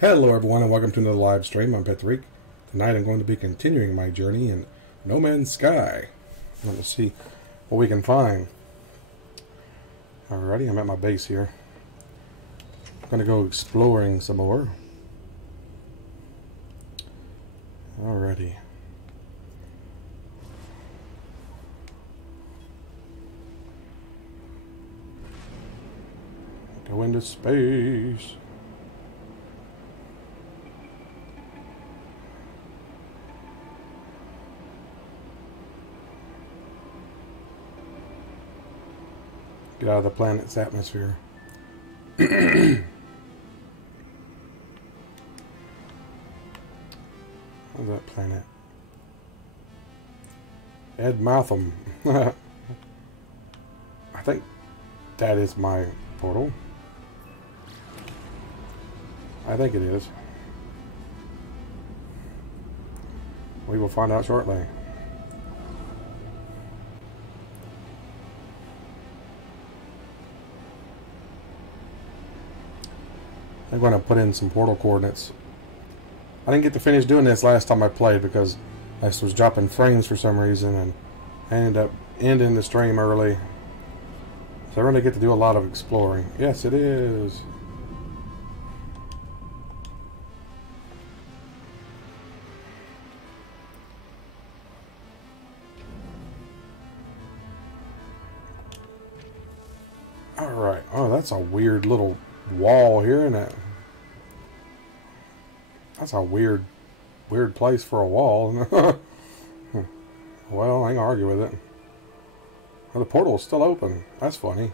Hello everyone and welcome to another live stream. I'm Petreak. Tonight I'm going to be continuing my journey in No Man's Sky. Let's see what we can find. Alrighty, I'm at my base here. I'm going to go exploring some more. Alrighty. Go into space. Get out of the planet's atmosphere. Where's that planet? Ed Moutham. I think that is my portal. I think it is. We will find out shortly. I'm going to put in some portal coordinates. I didn't get to finish doing this last time I played because I was dropping frames for some reason, and I ended up ending the stream early. So I really get to do a lot of exploring. Yes, it is. Alright. Oh, that's a weird little wall here, isn't it? That's a weird place for a wall. Well, I ain't gonna argue with it. Well, the portal is still open. That's funny.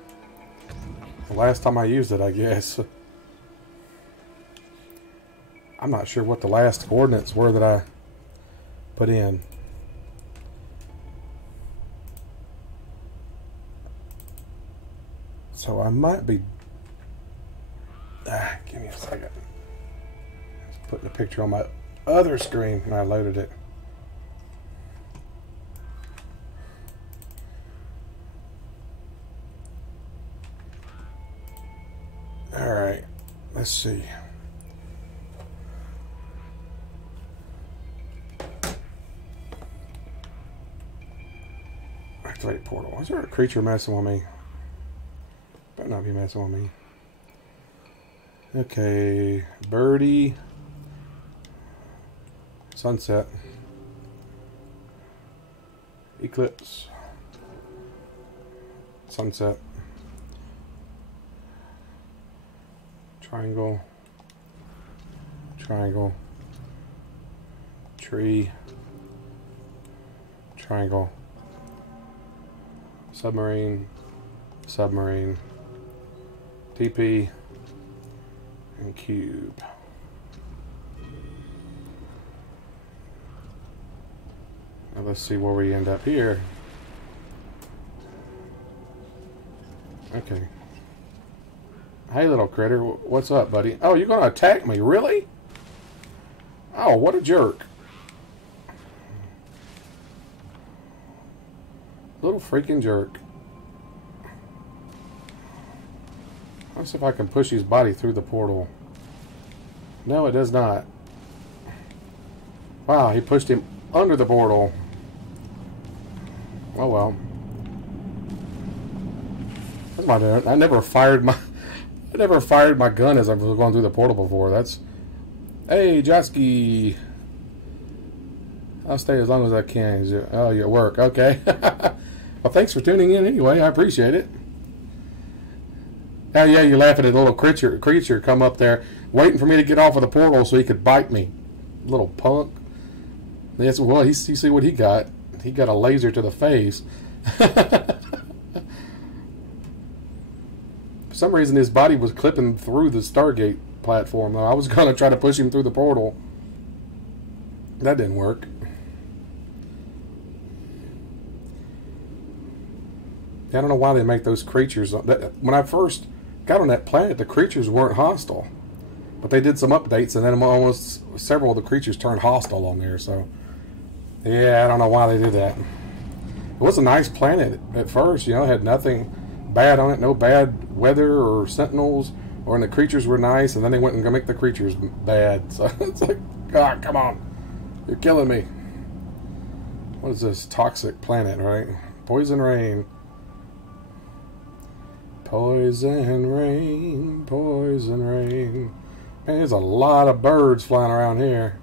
The last time I used it, I guess. I'm not sure what the last coordinates were that I put in. So I might be... give me a second. Just putting the picture on my other screen and I loaded it. Alright, let's see. Activate portal. Is there a creature messing with me? Better not be messing with me. Okay, birdie, sunset, eclipse, sunset, triangle, triangle, tree, triangle, submarine, submarine, TP, and cube. Now let's see where we end up here. Okay. Hey little critter, what's up, buddy? Oh, you're gonna attack me, really? Oh, what a jerk. Little freaking jerk. Let's see if I can push his body through the portal. No, it does not. Wow, he pushed him under the portal. Oh well. That's my dude. I never fired my gun as I was going through the portal before. That's... Hey, Josky. I'll stay as long as I can. Oh, you at work. Okay. Well, thanks for tuning in anyway. I appreciate it. Oh yeah, you're laughing at a little creature come up there, waiting for me to get off of the portal so he could bite me. Little punk. Yes, well, you see what he got. He got a laser to the face. For some reason, his body was clipping through the Stargate platform, though. I was going to try to push him through the portal. That didn't work. I don't know why they make those creatures. When I first got on that planet, the creatures weren't hostile. But they did some updates, and then almost several of the creatures turned hostile on there. So, yeah, I don't know why they did that. It was a nice planet at first. You know, it had nothing bad on it. No bad weather or sentinels Or when the creatures were nice, and then they went and go make the creatures bad. So it's like, God, come on. You're killing me. What is this? Toxic planet, right? Poison rain. Poison rain, poison rain. Man, there's a lot of birds flying around here.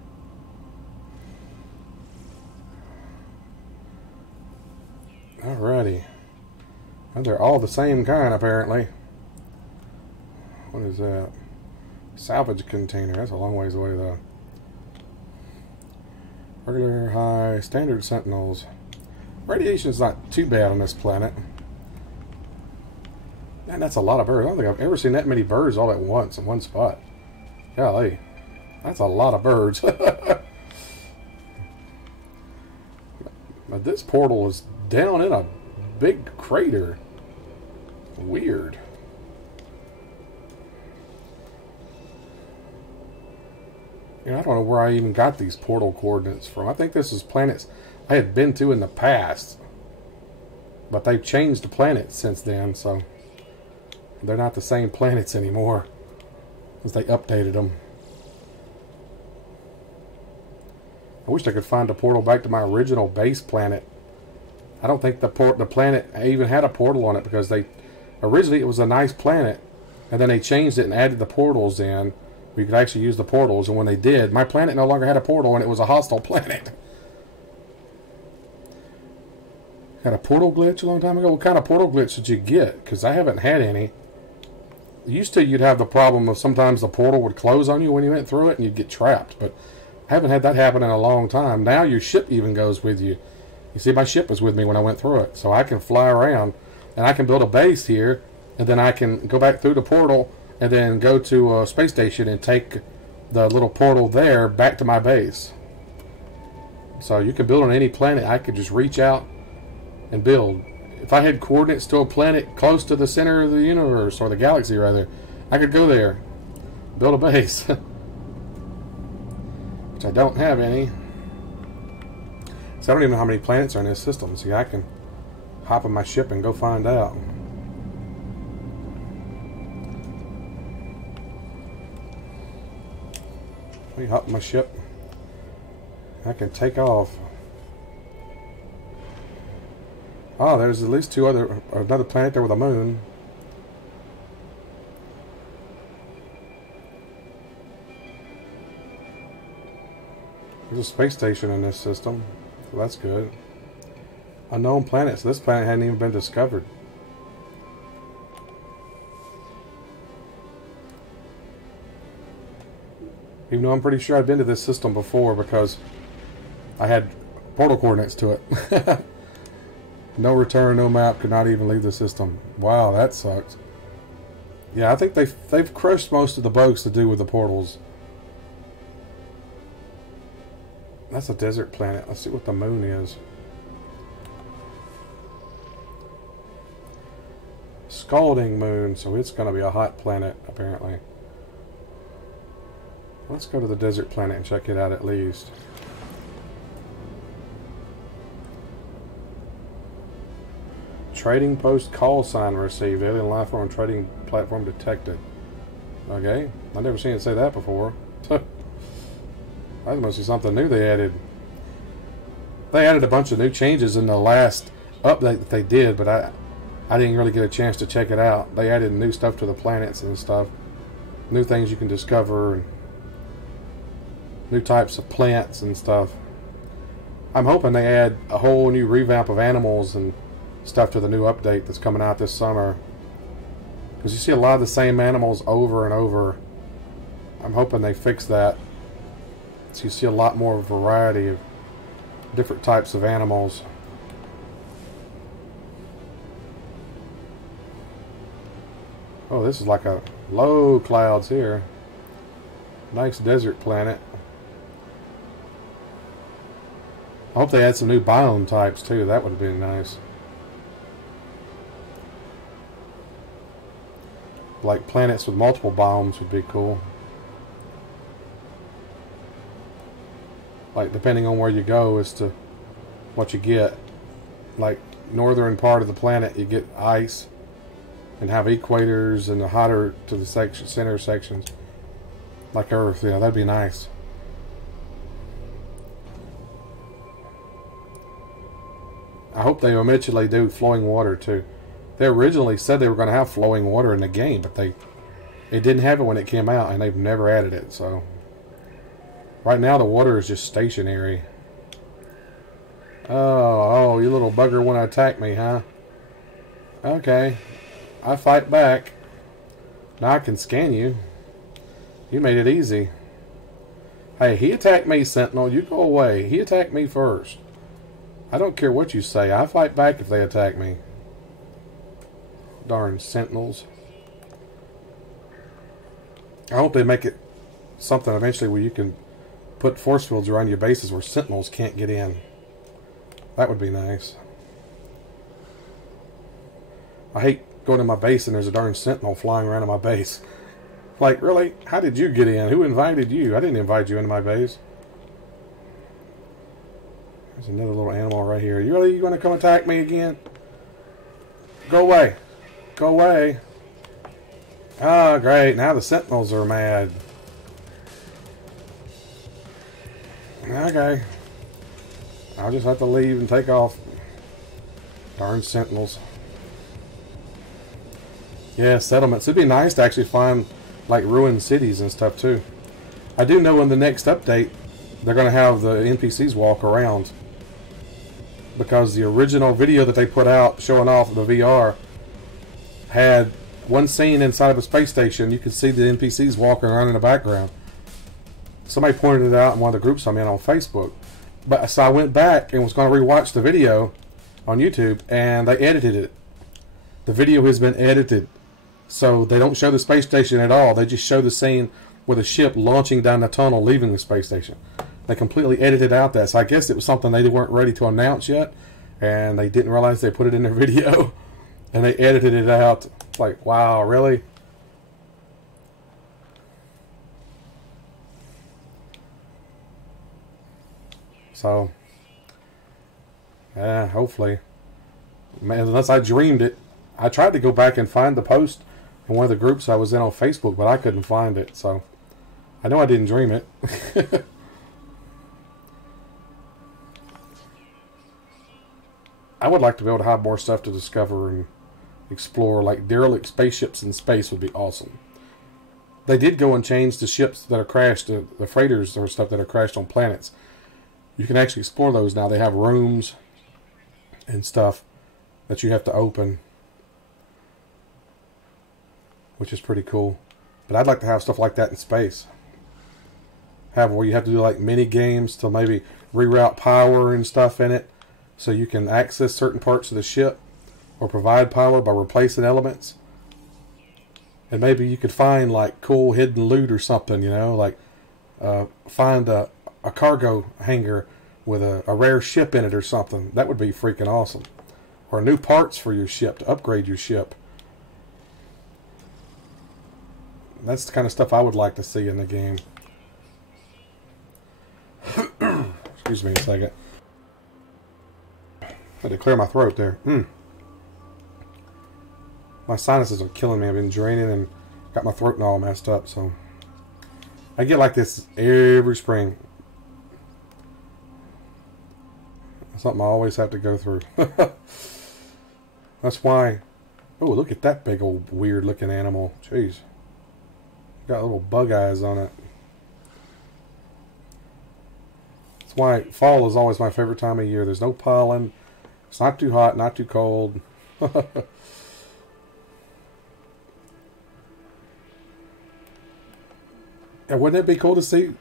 Alrighty. And they're all the same kind, apparently. What is that? Salvage container. That's a long ways away, though. Regular, high, standard sentinels. Radiation's not too bad on this planet. Man, that's a lot of birds. I don't think I've ever seen that many birds all at once in one spot. Golly. That's a lot of birds. But this portal is down in a big crater. Weird. You know, I don't know where I even got these portal coordinates from. I think this is planets I had been to in the past. But they've changed the planets since then, so they're not the same planets anymore as they updated them. I wish I could find a portal back to my original base planet. I don't think the planet even had a portal on it, because they originally it was a nice planet, and then they changed it and added the portals in. We could actually use the portals, and when they did, my planet no longer had a portal, and it was a hostile planet. Had a portal glitch a long time ago? What kind of portal glitch did you get? Because I haven't had any. Used to, you'd have the problem of sometimes the portal would close on you when you went through it, and you'd get trapped. But I haven't had that happen in a long time. Now your ship even goes with you. You see, my ship was with me when I went through it. So I can fly around, and I can build a base here, and then I can go back through the portal, and then go to a space station and take the little portal there back to my base. So you can build on any planet. I could just reach out and build. If I had coordinates to a planet close to the center of the universe, or the galaxy rather, I could go there, build a base. Which I don't have any. So I don't even know how many planets are in this system. See, I can hop in my ship and go find out. Let me hop in my ship. I can take off. Oh, there's at least another planet there with a moon. There's a space station in this system, so that's good. Unknown planets. This planet hadn't even been discovered. Even though I'm pretty sure I've been to this system before, because I had portal coordinates to it. No return, no map, could not even leave the system. Wow, that sucks. Yeah, I think they've crushed most of the bugs to do with the portals. That's a desert planet. Let's see what the moon is. Scalding moon, so it's going to be a hot planet, apparently. Let's go to the desert planet and check it out at least. Trading post call sign received. Alien life form trading platform detected. Okay. I've never seen it say that before. That must be something new they added. They added a bunch of new changes in the last update that they did, but I didn't really get a chance to check it out. They added new stuff to the planets and stuff. New things you can discover. And new types of plants and stuff. I'm hoping they add a whole new revamp of animals and stuff to the new update that's coming out this summer. Because you see a lot of the same animals over and over. I'm hoping they fix that. So you see a lot more variety of different types of animals. Oh, this is like a low clouds here. Nice desert planet. I hope they add some new biome types too. That would have been nice. Like planets with multiple biomes would be cool. Like depending on where you go as to what you get. Like northern part of the planet you get ice. and have equators and the hotter to the center sections like Earth. Yeah, that'd be nice. I hope they eventually do flowing water too. They originally said they were going to have flowing water in the game, but it didn't have it when it came out, and they've never added it. So right now the water is just stationary. Oh, you little bugger want to attack me, huh? Okay, I fight back. Now I can scan you. You made it easy. Hey, he attacked me, Sentinel. You go away. He attacked me first. I don't care what you say. I fight back if they attack me. Darn Sentinels. I hope they make it something eventually where you can put force fields around your bases where Sentinels can't get in. That would be nice. I hate going to my base and there's a darn Sentinel flying around in my base. Like, really? How did you get in? Who invited you? I didn't invite you into my base. There's another little animal right here. You really going to come attack me again? Go away. Go away. Oh, great. Now the Sentinels are mad. Okay. I'll just have to leave and take off. Darn Sentinels. Yeah, settlements. It'd be nice to actually find, like, ruined cities and stuff, too. I do know in the next update, they're going to have the NPCs walk around. Because the original video that they put out showing off the VR had one scene inside of a space station. You could see the NPCs walking around in the background. Somebody pointed it out in one of the groups I'm in on Facebook. But so I went back and was going to rewatch the video on YouTube, and they edited it. The video has been edited, so they don't show the space station at all. They just show the scene with a ship launching down the tunnel, leaving the space station. They completely edited out that. So I guess it was something they weren't ready to announce yet, and they didn't realize they put it in their video, and they edited it out. It's like, wow, really? So, yeah, hopefully. Man, unless I dreamed it. I tried to go back and find the post in one of the groups I was in on Facebook, but I couldn't find it. So, I know I didn't dream it. I would like to be able to have more stuff to discover and explore, like derelict spaceships in space would be awesome. They did go and change the ships that are crashed, the freighters or stuff that are crashed on planets. You can actually explore those now. They have rooms and stuff that you have to open, which is pretty cool. But I'd like to have stuff like that in space. Have where you have to do like mini games to maybe reroute power and stuff in it, so you can access certain parts of the ship or provide power by replacing elements. And maybe you could find like cool hidden loot or something, you know, like find a cargo hangar with a rare ship in it or something. That would be freaking awesome. Or new parts for your ship to upgrade your ship. That's the kind of stuff I would like to see in the game. Excuse me a second. I had to clear my throat there. My sinuses are killing me. I've been draining and got my throat all messed up. So I get like this every spring. Something I always have to go through. That's why. Oh, look at that big old weird looking animal. Jeez. Got little bug eyes on it. That's why fall is always my favorite time of year. There's no pollen. It's not too hot, not too cold. And wouldn't it be cool to see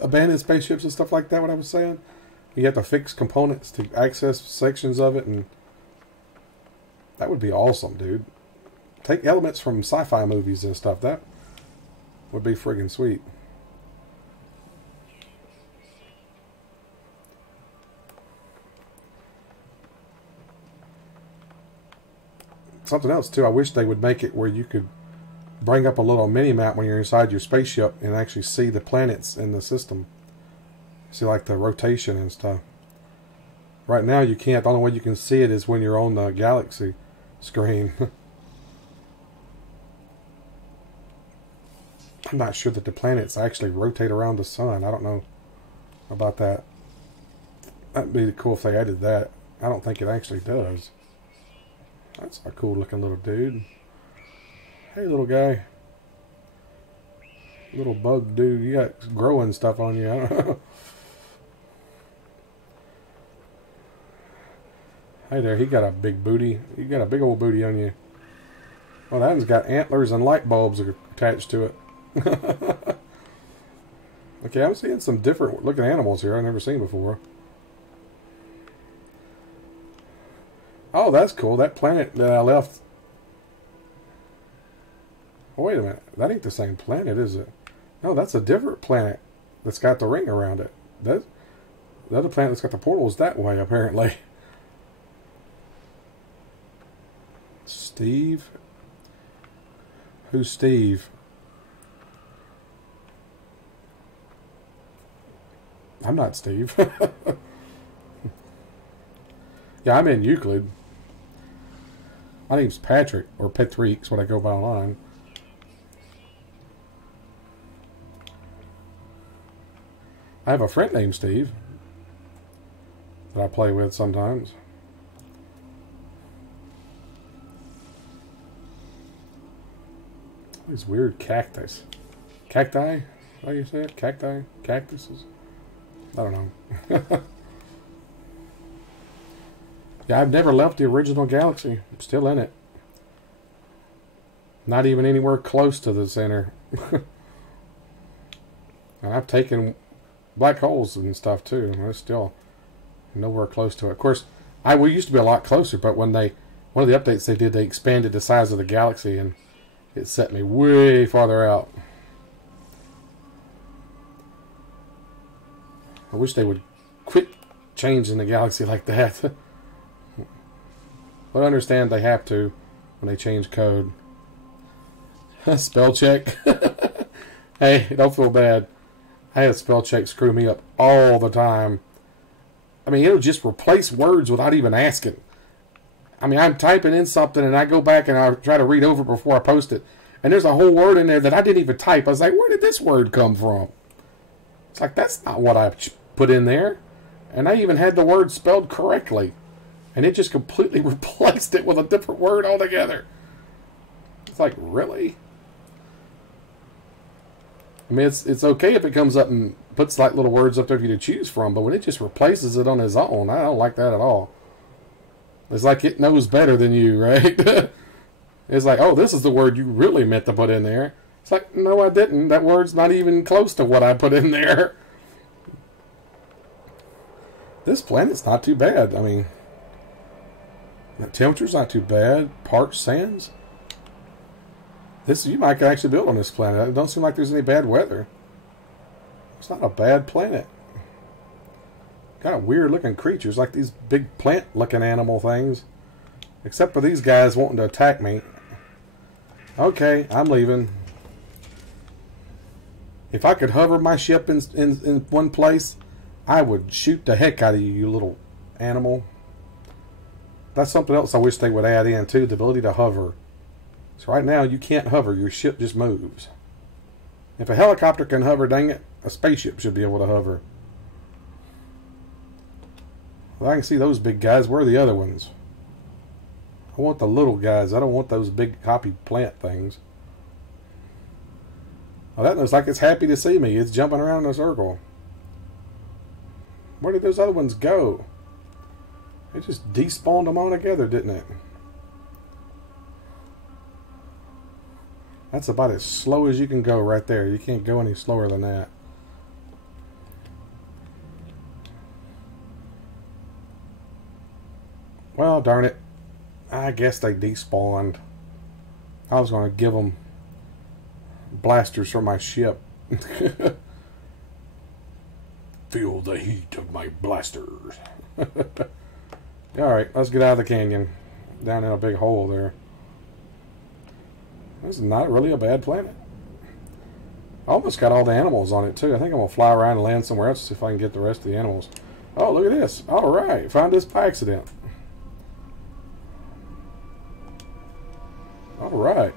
abandoned spaceships and stuff like that, what I was saying? You have to fix components to access sections of it, and that would be awesome, dude. Take elements from sci-fi movies and stuff. That would be friggin' sweet. Something else, too, I wish they would make it where you could bring up a little mini-map when you're inside your spaceship and actually see the planets in the system. See, like, the rotation and stuff. Right now, you can't. The only way you can see it is when you're on the galaxy screen. I'm not sure that the planets actually rotate around the sun. I don't know about that. That'd be cool if they added that. I don't think it actually does. That's a cool looking little dude. Hey, little guy. Little bug dude. You got growing stuff on you. I don't know. Hey there, he got a big booty. You got a big old booty on you. Well, that one's got antlers and light bulbs attached to it. Okay, I'm seeing some different looking animals here I've never seen before. Oh, that's cool. That planet that I left. Oh, wait a minute. That ain't the same planet, is it? No, that's a different planet that's got the ring around it. The other planet that's got the portal is that way, apparently. Steve? Who's Steve? I'm not Steve. Yeah, I'm in Euclid. My name's Patrick, or Petreak is what I go by online. I have a friend named Steve that I play with sometimes. These weird cactus. Cacti? How do you say it? Cacti? Cactuses? I don't know. Yeah, I've never left the original galaxy. I'm still in it. Not even anywhere close to the center. And I've taken black holes and stuff too. I'm still nowhere close to it. Of course, we used to be a lot closer, but when one of the updates they did, they expanded the size of the galaxy and it set me way farther out. I wish they would quit changing the galaxy like that. But I understand they have to when they change code. Spell check. Hey, don't feel bad. I had a spell check screw me up all the time. I mean, it'll just replace words without even asking. I mean, I'm typing in something and I go back and I try to read over before I post it. And there's a whole word in there that I didn't even type. I was like, where did this word come from? It's like, that's not what I put in there. And I even had the word spelled correctly. And it just completely replaced it with a different word altogether. It's like, really? I mean, it's okay if it comes up and puts like little words up there for you to choose from, but when it just replaces it on its own, I don't like that at all. It's like it knows better than you, right? It's like, oh, this is the word you really meant to put in there. It's like, no, I didn't. That word's not even close to what I put in there. This planet's not too bad. I mean, the temperature's not too bad. Parched sands. You might actually build on this planet. It don't seem like there's any bad weather. It's not a bad planet. Kind of weird looking creatures, like these big plant looking animal things. Except for these guys wanting to attack me. Okay, I'm leaving. If I could hover my ship in one place, I would shoot the heck out of you, you little animal. That's something else I wish they would add in too, the ability to hover. So right now you can't hover, your ship just moves. If a helicopter can hover, dang it, a spaceship should be able to hover. Well, I can see those big guys. Where are the other ones? I want the little guys. I don't want those big hoppy plant things. Well, that looks like it's happy to see me. It's jumping around in a circle. Where did those other ones go? It just despawned them all together, didn't it? That's about as slow as you can go right there. You can't go any slower than that. Well, darn it. I guess they despawned. I was going to give them blasters from my ship. Feel the heat of my blasters. Alright, let's get out of the canyon. Down in a big hole there. This is not really a bad planet. I almost got all the animals on it too. I think I'm going to fly around and land somewhere else to see if I can get the rest of the animals. Oh, look at this. Alright, found this by accident. Alright.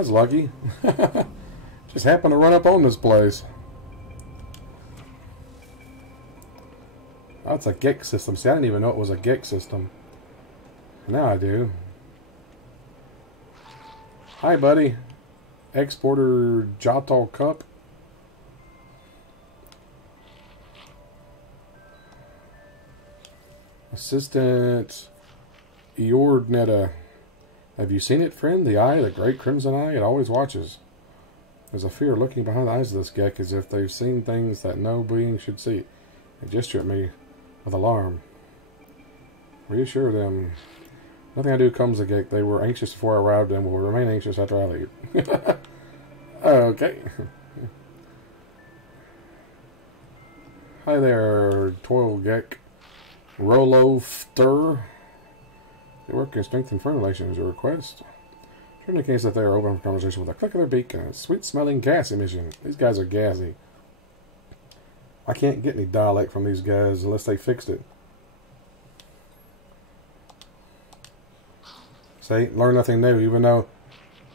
That's lucky. Just happened to run up on this place. Oh, it's a GEC system. See, I didn't even know it was a GEC system. Now I do. Hi, buddy. Exporter Jotol Cup. Assistant Eordnetta. Have you seen it, friend? The eye, the great crimson eye, it always watches. There's a fear lurking behind the eyes of this GEC, as if they've seen things that no being should see. They gesture at me with alarm. Reassure them. Nothing I do comes to GEC. They were anxious before I arrived and will remain anxious after I leave. Okay. Hi there, Toil GEC. Rolofter. They work in strength and friend relations. Your request. It indicates that they are open for conversation with a click of their beak and a sweet-smelling gas emission. These guys are gassy. I can't get any dialect from these guys unless they fixed it. See, learn nothing new, even though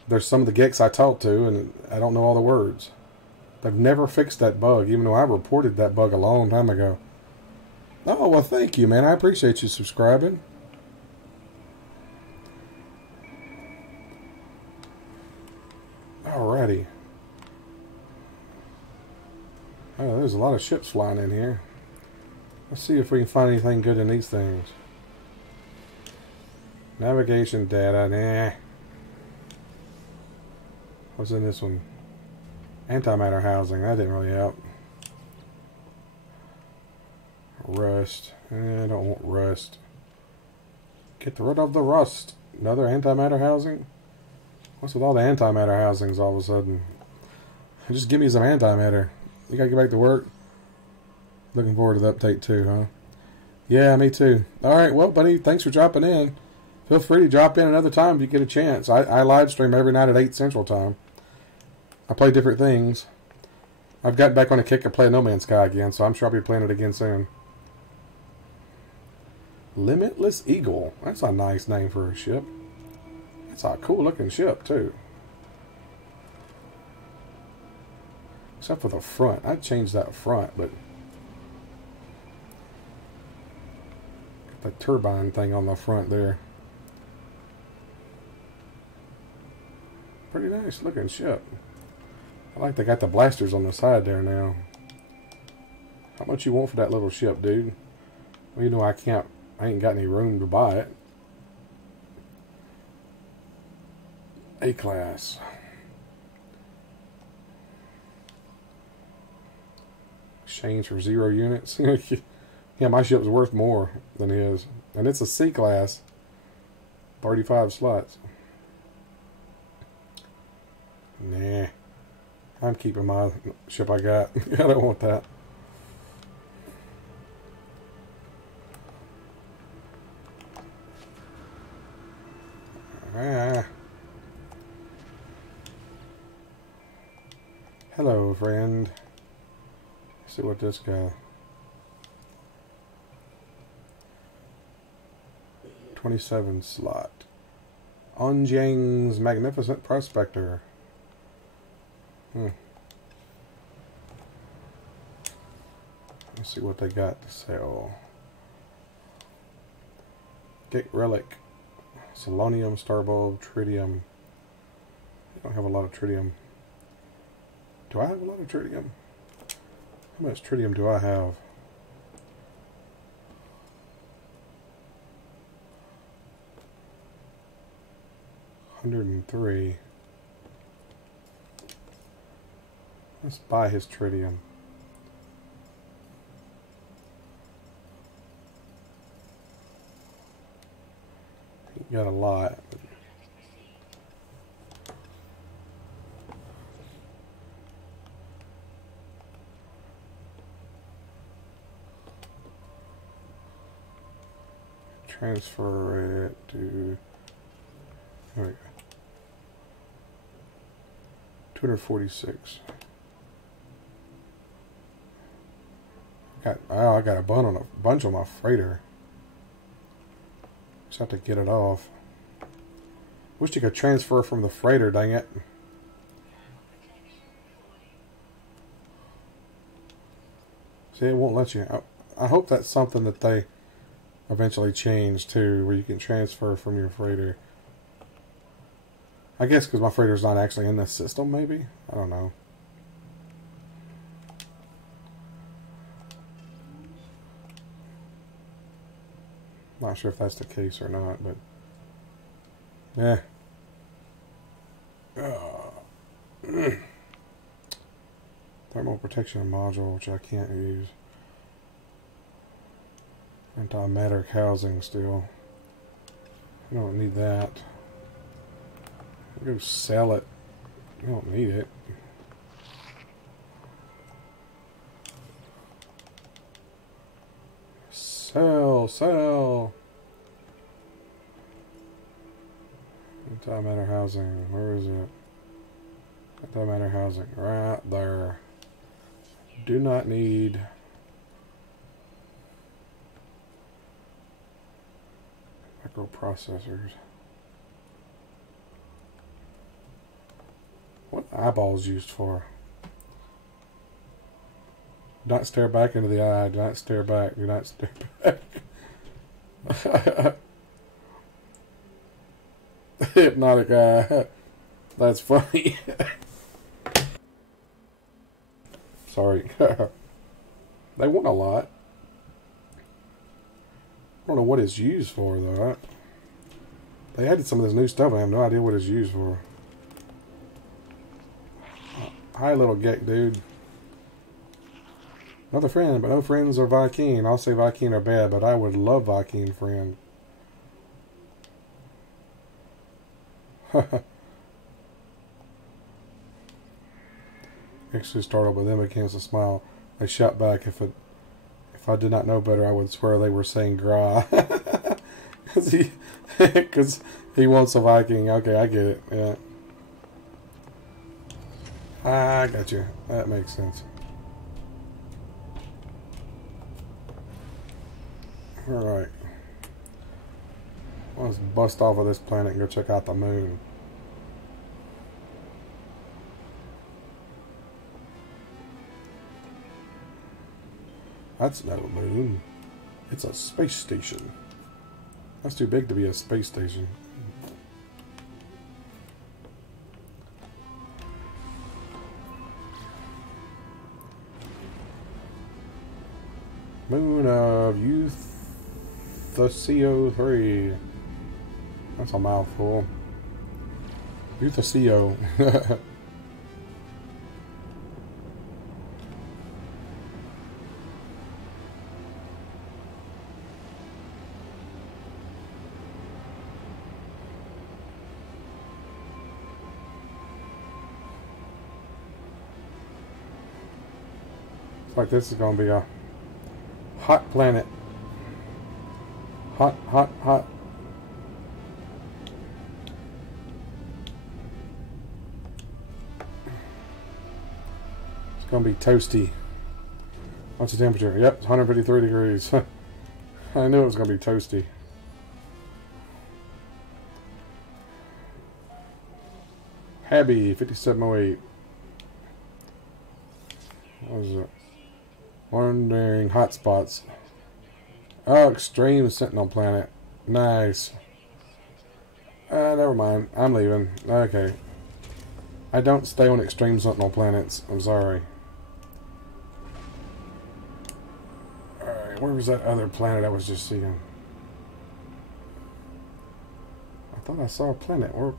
there's some of the GECs I talk to and I don't know all the words. They've never fixed that bug, even though I reported that bug a long time ago. Oh, well, thank you, man. I appreciate you subscribing. Alrighty. Oh, there's a lot of ships flying in here. Let's see if we can find anything good in these things. Navigation data, nah. What's in this one? Antimatter housing, that didn't really help. Rust, I don't want rust. Get rid of the rust. Another antimatter housing? What's with all the antimatter housings all of a sudden? Just give me some antimatter. You gotta get back to work. Looking forward to the update too, huh? Yeah, me too. Alright, well, buddy, thanks for dropping in. Feel free to drop in another time if you get a chance. I live stream every night at 8 Central Time. I play different things. I've gotten back on a kick of playing No Man's Sky again, so I'm sure I'll be playing it again soon. Limitless Eagle. That's a nice name for a ship. That's a cool looking ship, too. Except for the front. I'd change that front, but... got the turbine thing on the front there. Pretty nice looking ship. I like they got the blasters on the side there now. How much you want for that little ship, dude? Well, you know I ain't got any room to buy it. A-class. Exchange for 0 units. Yeah, my ship's worth more than his. And it's a C-class. 35 slots. Nah. I'm keeping my ship I got. I don't want that. Hello, friend. Let's see what this guy. 27 slot. Onjang's Magnificent Prospector. Let's see what they got to sell. Get Relic. Selenium, Starbulb, Tritium. I don't have a lot of Tritium. Do I have a lot of Tritium? How much Tritium do I have? $103. Let's buy his Tritium. He got a lot. Transfer it to, there we go. 246. I got a bunch on my freighter. Just have to get it off. Wish you could transfer from the freighter, dang it. See, it won't let you. I hope that's something that they eventually change too, where you can transfer from your freighter. I guess because my freighter's not actually in this system, maybe? I don't know. Not sure if that's the case or not, but yeah. Thermal protection module, which I can't use. Anti-metric housing still. I don't need that. I'll go sell it. I don't need it. Sell. Anti-matter housing. Where is it? Anti-matter housing. Right there. Do not need. Microprocessors. What eyeballs used for? Do not stare back into the eye. Do not stare back. Do not stare back. Hypnotic eye. That's funny. Sorry. They want a lot. I don't know what it's used for, though. They added some of this new stuff. I have no idea what it's used for. Hi, little geck dude. Another friend, but no friends are Viking. I'll say Viking are bad, but I would love Viking friend. Actually startled, but then became a smile. They shot back. If I did not know better, I would swear they were saying "gra," because he wants a Viking. Okay, I get it. Yeah, I got you. That makes sense. All right, let's bust off of this planet and go check out the moon. That's no moon. It's a space station. That's too big to be a space station. Moon of Euthasio-3. That's a mouthful. Euthasio. Like this is going to be a hot planet. Hot. It's going to be toasty. What's the temperature? Yep, it's 153 degrees. I knew it was going to be toasty. Habby, 5708. What was it? Wandering hotspots. Oh, extreme sentinel planet. Nice. Never mind. I'm leaving. Okay. I don't stay on extreme sentinel planets. I'm sorry. Alright, where was that other planet I was just seeing? I thought I saw a planet. Where...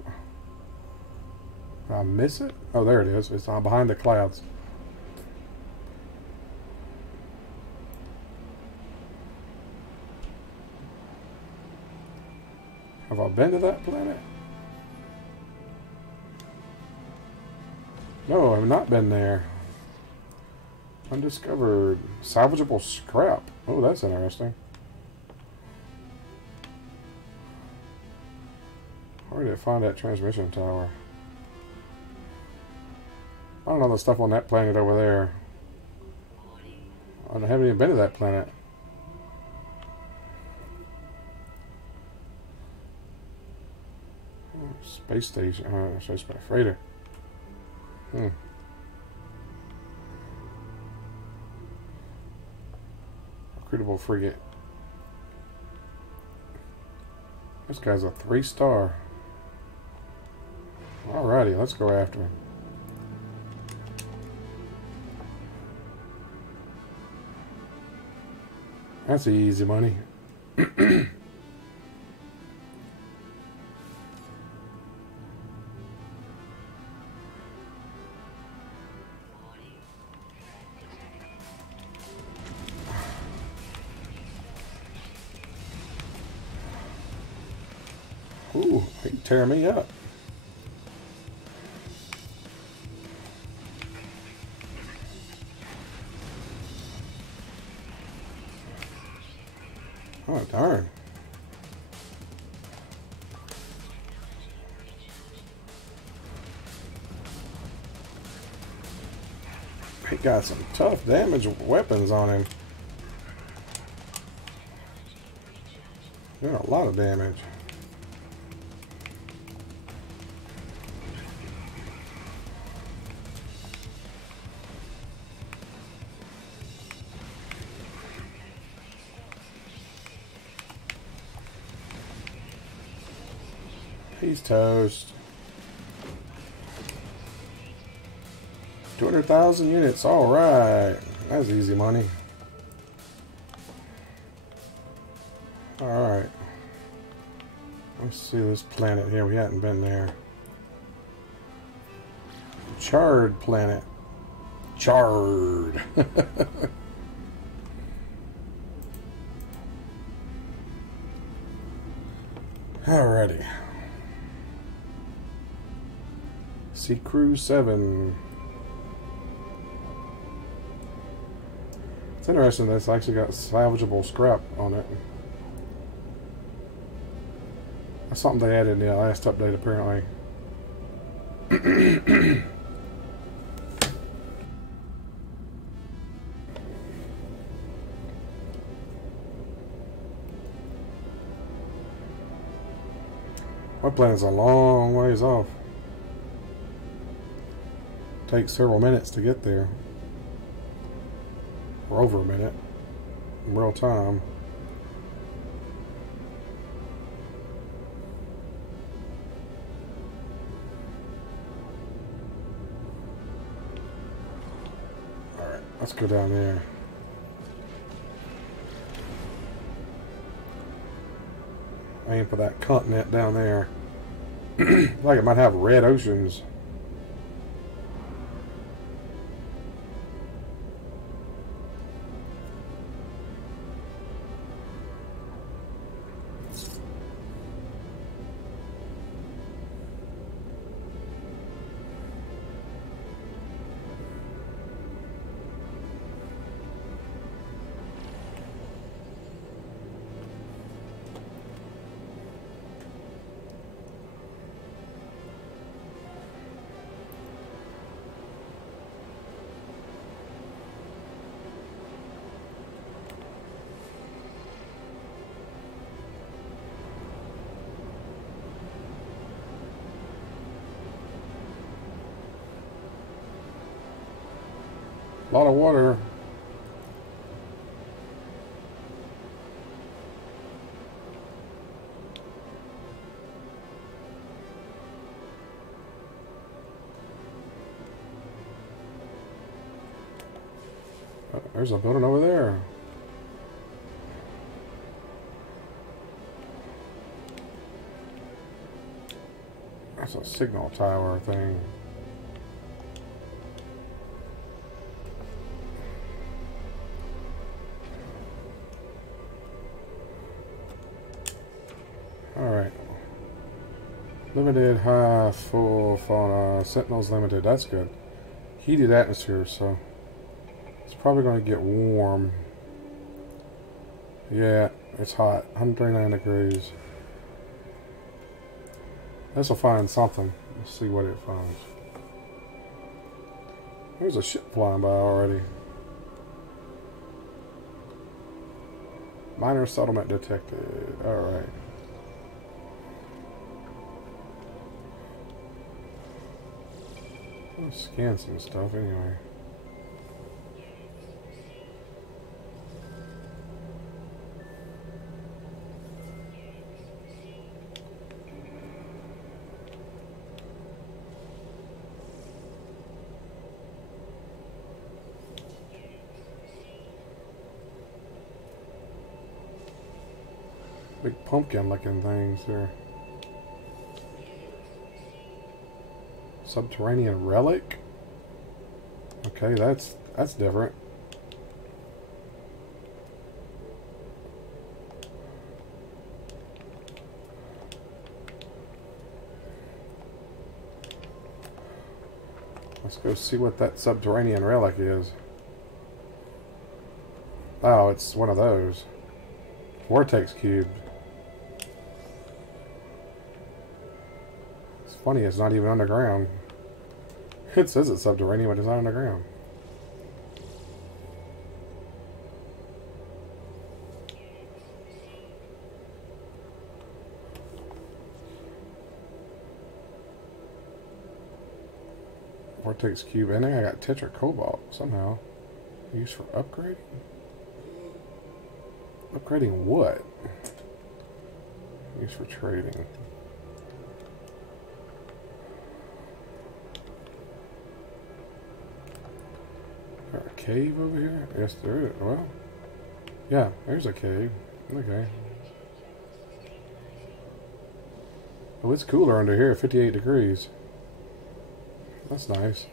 Did I miss it? Oh, there it is. It's behind the clouds. Have I been to that planet? No, I've not been there. Undiscovered. Salvageable scrap. Oh, that's interesting. Where did I find that transmission tower? I don't know the stuff on that planet over there. I haven't even been to that planet. Space station. Space freighter. Critical frigate. This guy's a 3-star. Alrighty, let's go after him. That's easy money. Ooh, he can tear me up. Oh, darn. He got some tough damage weapons on him. Doing a lot of damage. He's toast. 200,000 units. All right. That's easy money. All right. Let's see this planet here. We hadn't been there. Charred planet. Charred. Alrighty. Sea Cruise 7. It's interesting that it's actually got salvageable scrap on it. That's something they added in the last update, apparently. My planet's a long ways off. Takes several minutes to get there. Or over a minute. In real time. Alright, let's go down there. Aim for that continent down there. Like it might have red oceans. A lot of water. Oh, there's a building over there. That's a signal tower thing. Alright. Limited, high, full, fauna, sentinels limited. That's good. Heated atmosphere, so it's probably going to get warm. Yeah, it's hot. 139 degrees. This will find something. Let's see what it finds. There's a ship flying by already. Minor settlement detected. Alright. Let's scan some stuff anyway. Big pumpkin looking things here. Subterranean relic? Okay, that's different. Let's go see what that subterranean relic is. Oh, it's one of those. Vortex cube. It's funny, it's not even underground. It says it's subterranean, but it's not underground. Vortex cube. I think I got Tetra Cobalt somehow. Used for upgrading? Upgrading what? Used for trading. Is there a cave over here? Yes, there is. Well, yeah, there's a cave. Okay. Oh, it's cooler under here, 58 degrees. That's nice.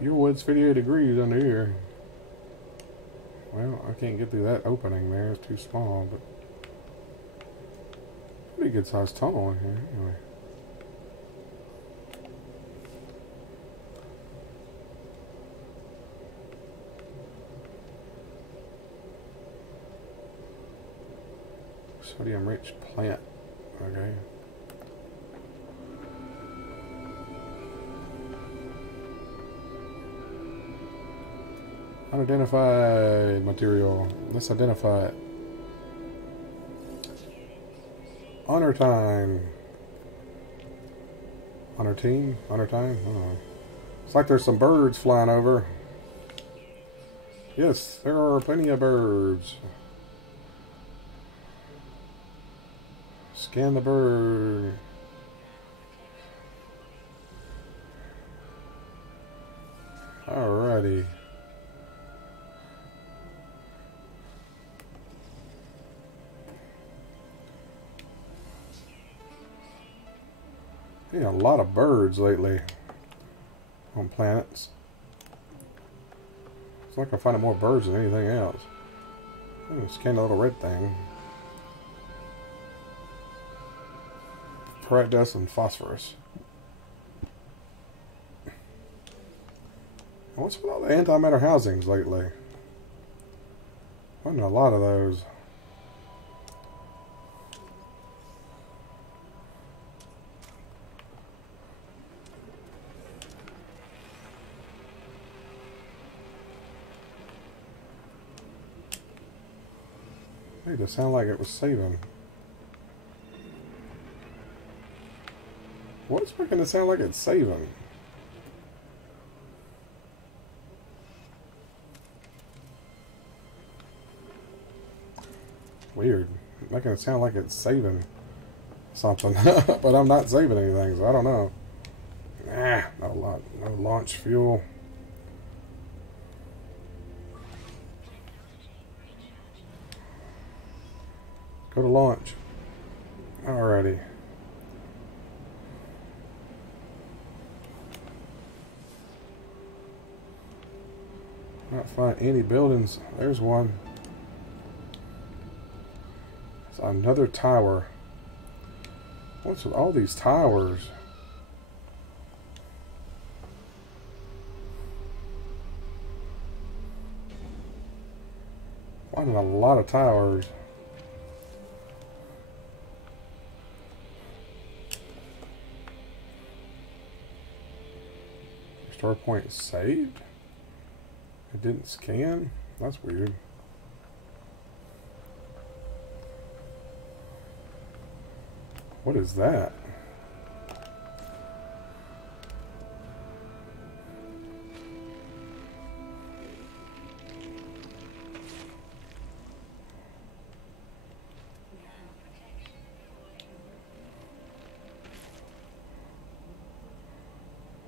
Your wood's 58 degrees under here. Well, I can't get through that opening there. It's too small, but pretty good sized tunnel in here anyway. Sodium rich plant. Okay. Unidentified material. Let's identify it. Honor time. Honor team? Honor time? I don't know. It's like there's some birds flying over. Yes, there are plenty of birds. Scan the bird. Alrighty. Seen a lot of birds lately on planets. It's like I'm finding more birds than anything else. Scan the little red thing. Ferrite dust and phosphorus. What's with all the antimatter housings lately? Finding a lot of those. Made it sound like it was saving. What's making it sound like it's saving? Weird. Making it sound like it's saving something. But I'm not saving anything, so I don't know. Nah, not a lot. No launch fuel. Go to launch. Alrighty. Not find any buildings. There's one. It's another tower. What's with all these towers? Finding a lot of towers. Restore point saved? It didn't scan? That's weird. What is that?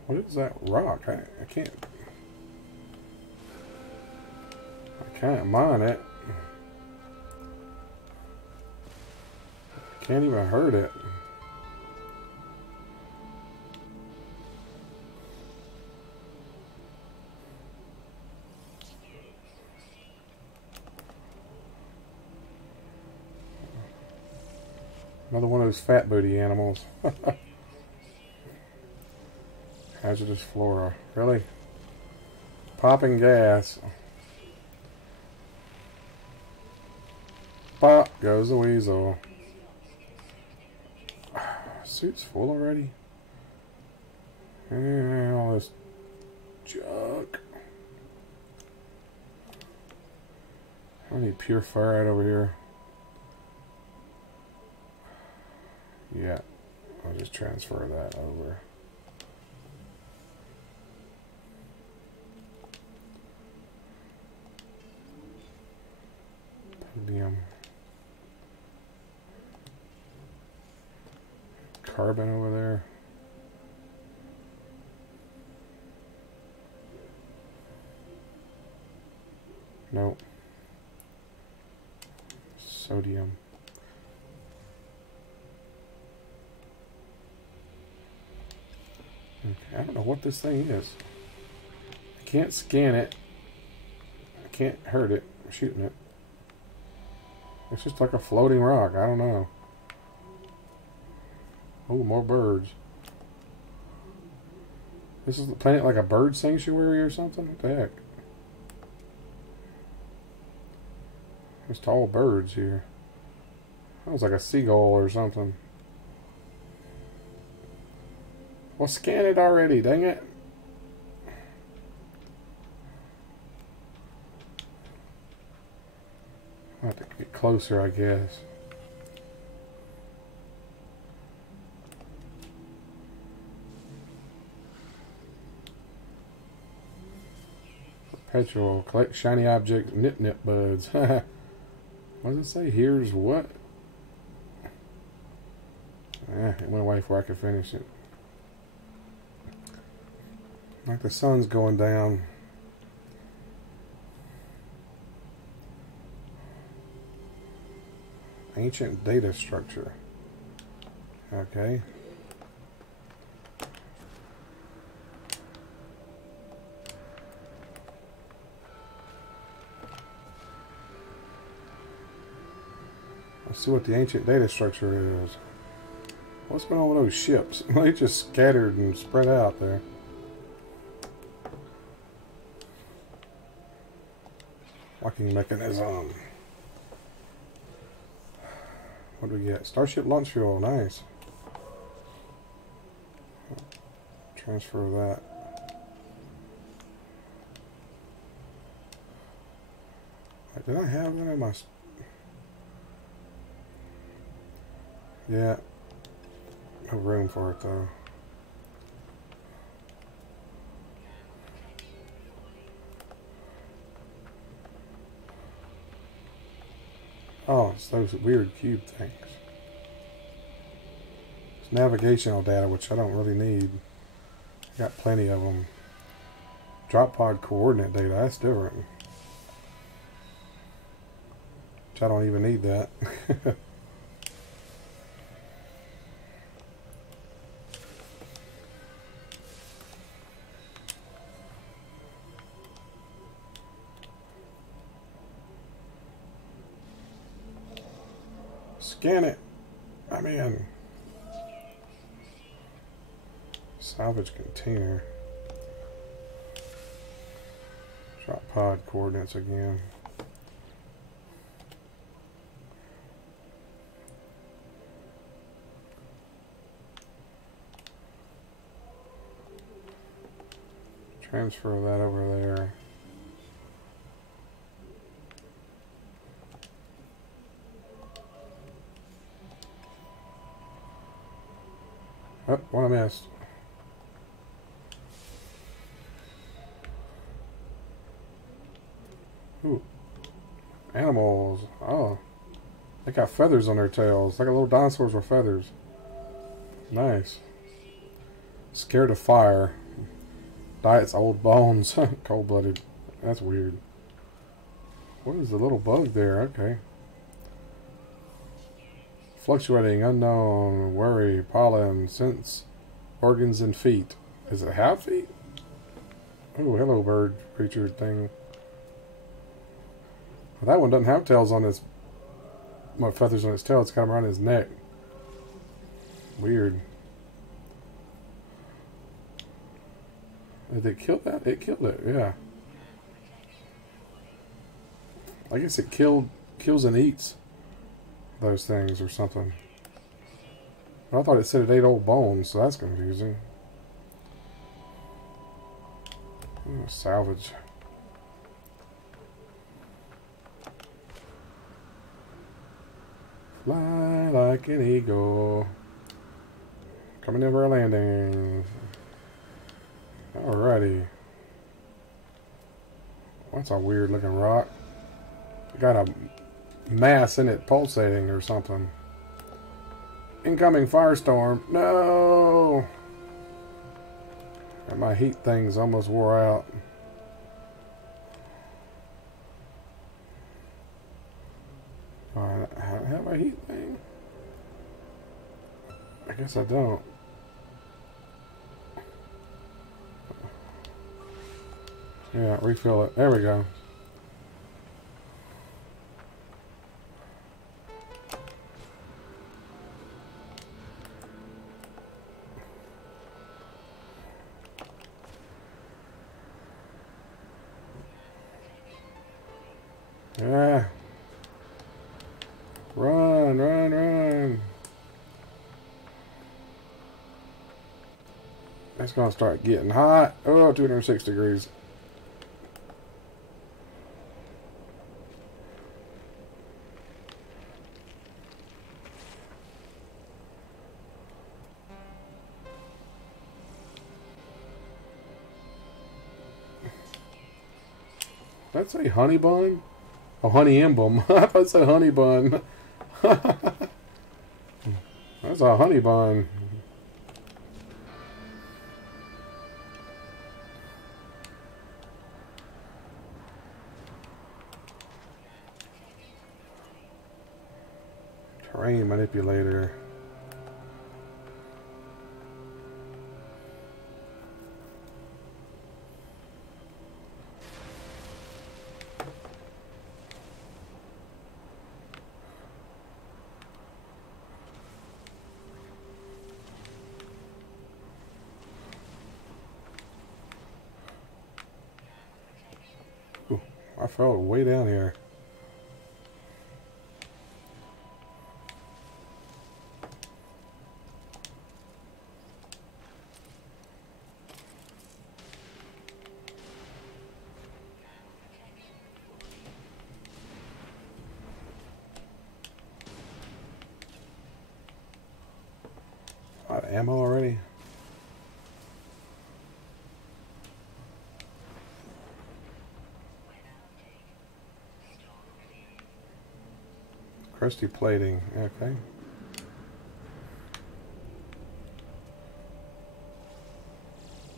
What is that rock? I can't. Can't mine it. Can't even hurt it. Another one of those fat booty animals. Hazardous flora. Really? Popping gas. Pop goes the weasel. Suit's full already? And all this junk. I need pure fire over here. Yeah, I'll just transfer that over. Podium. Carbon over there. Nope. Sodium. Okay, I don't know what this thing is. I can't scan it. I can't hurt it. I'm shooting it. It's just like a floating rock. I don't know. Oh, more birds. This is the planet like a bird sanctuary or something? What the heck? There's tall birds here. That was like a seagull or something. Well, scan it already, dang it. I'll have to get closer, I guess. Perpetual. Collect shiny objects, nip buds. What does it say? Here's what? It went away before I could finish it. Like the sun's going down. Ancient data structure. Okay. Let's see what the ancient data structure is. What's going on with those ships? They just scattered and spread out there. Locking mechanism. What do we get? Starship launch fuel. Nice. Transfer that. Wait, did I have that in my... Yeah. No room for it though. Oh, it's those weird cube things. It's navigational data, which I don't really need. I got plenty of them. Drop pod coordinate data, that's different. Which I don't even need that. Scan it. I'm in. Salvage container. Drop pod coordinates again. Transfer that over there. Oh, one I missed. Ooh. Animals. Oh. They got feathers on their tails. Like a little dinosaurs with feathers. Nice. Scared of fire. Diets old bones. Cold-blooded. That's weird. What is the little bug there? Okay. Fluctuating, unknown, worry, pollen, sense, organs, and feet. Is it have feet? Oh, hello, bird creature thing. Well, that one doesn't have tails on its... Well, feathers on its tail. It's kind of around his neck. Weird. Did it kill that? It killed it, yeah. I guess it kills and eats those things or something. But I thought it said it ate old bones, so that's confusing. Oh, salvage. Fly like an eagle. Coming in for a landing. Alrighty. That's a weird looking rock. Got a mass in it pulsating or something. Incoming firestorm. No! And my heat thing's almost wore out. I have a heat thing? I guess I don't. Yeah, refill it. There we go. Yeah. Run, run, run. It's going to start getting hot. Oh, 206 degrees. Did that say honey bun? Oh, honey emblem. I thought it said honey bun. That's a honey bun. Terrain manipulator. Ooh, I fell way down here. Out of ammo already? Crusty plating, okay.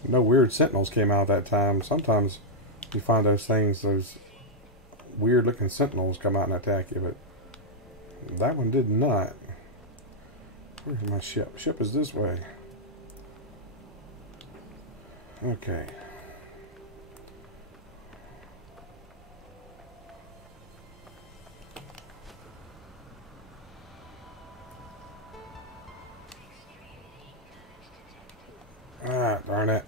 No weird sentinels came out that time. Sometimes you find those things, those weird looking sentinels come out and attack you, but that one did not. Where's my ship? Ship is this way. Okay. Ah, darn it.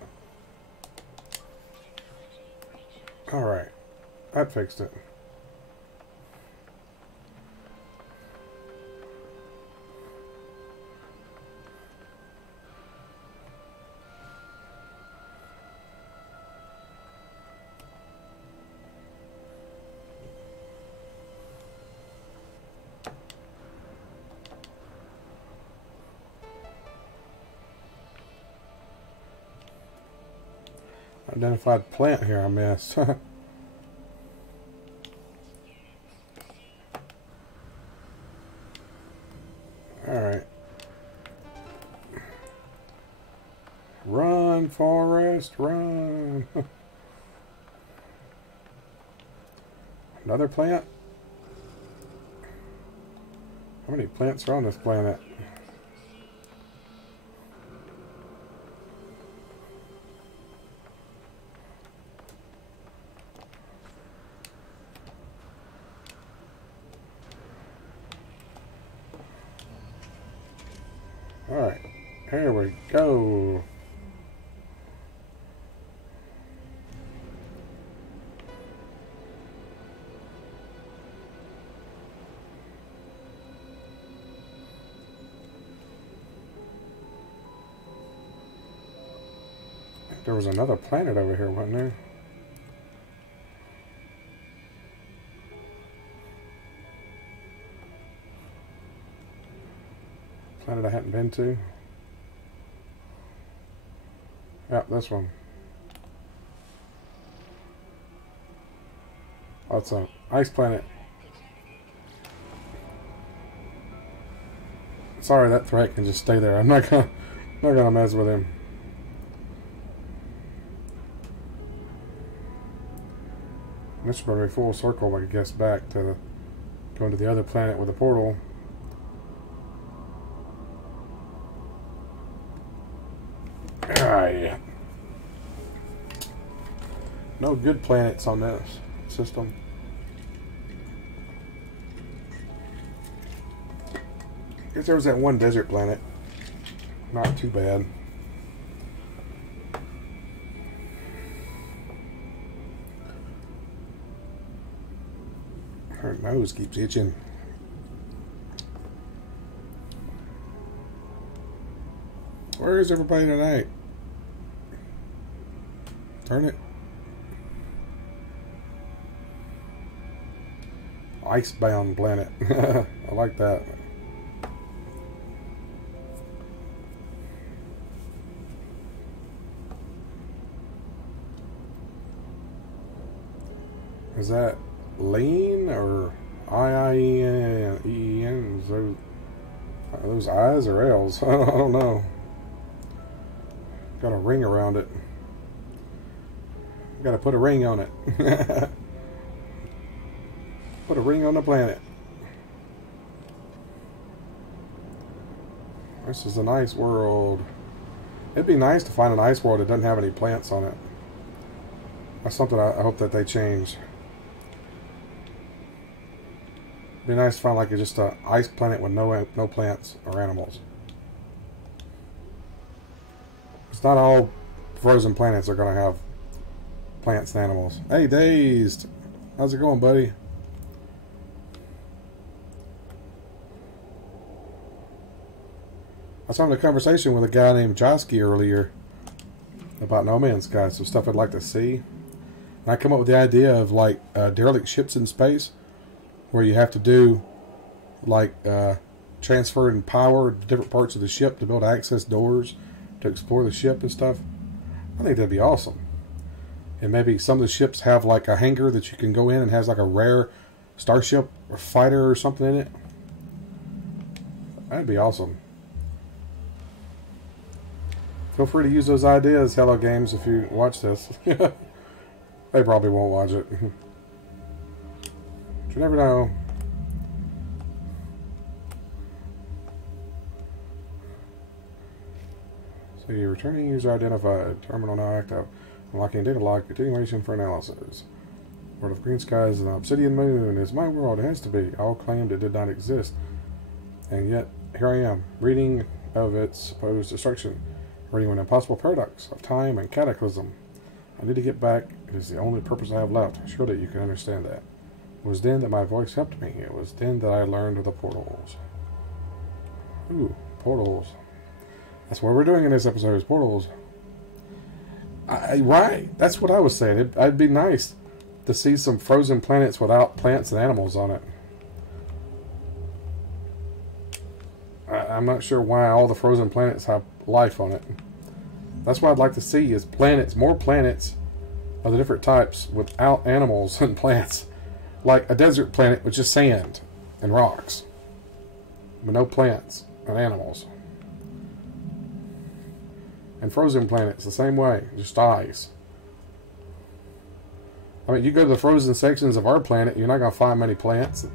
Alright. That fixed it. Identified plant here I missed. Alright. Run, Forrest, run. Another plant? How many plants are on this planet? Alright, here we go. There was another planet over here, wasn't there? Planet I hadn't been to. Yep, this one. Oh, it's an ice planet. Sorry, that threat can just stay there. I'm not gonna mess with him. This should be full circle, I guess, back to going to the other planet with a portal. Yeah. No good planets on this system. I guess there was that one desert planet. Not too bad. Her nose keeps itching. Where is everybody tonight? Turn it. Icebound planet. I like that. Is that lean or I-I-E-N? Are those I's or L's? I don't know. Got a ring around it. Got to put a ring on it. Put a ring on the planet. This is a nice world. It'd be nice to find an ice world that doesn't have any plants on it. That's something I hope that they change. It'd be nice to find like just an ice planet with no plants or animals. It's not all frozen planets are going to have plants and animals. Hey, Dazed! How's it going, buddy? I was having a conversation with a guy named Josky earlier about No Man's Sky, some stuff I'd like to see. And I come up with the idea of like derelict ships in space, where you have to do like transferring power to different parts of the ship to build access doors to explore the ship and stuff. I think that'd be awesome. And maybe some of the ships have like a hangar that you can go in and has like a rare starship or fighter or something in it. That'd be awesome. Feel free to use those ideas, Hello Games, if you watch this. They probably won't watch it. But you never know. See, returning user identified. Terminal now active. Unlocking data log. Continuation for analysis. World of green skies and obsidian moon is my world. It has to be. All claimed it did not exist. And yet, here I am, reading of its supposed destruction. Reading an impossible paradox of time and cataclysm. I need to get back. It is the only purpose I have left. Surely you can understand that. It was then that my voice helped me. It was then that I learned of the portals. Ooh, portals. That's what we're doing in this episode, is portals. Right. That's what I was saying. It'd be nice to see some frozen planets without plants and animals on it. I'm not sure why all the frozen planets have life on it. That's what I'd like to see, is planets, more planets of the different types without animals and plants. Like a desert planet with just sand and rocks. With no plants and animals. And frozen planets the same way, just ice. I mean, you go to the frozen sections of our planet, you're not going to find many plants.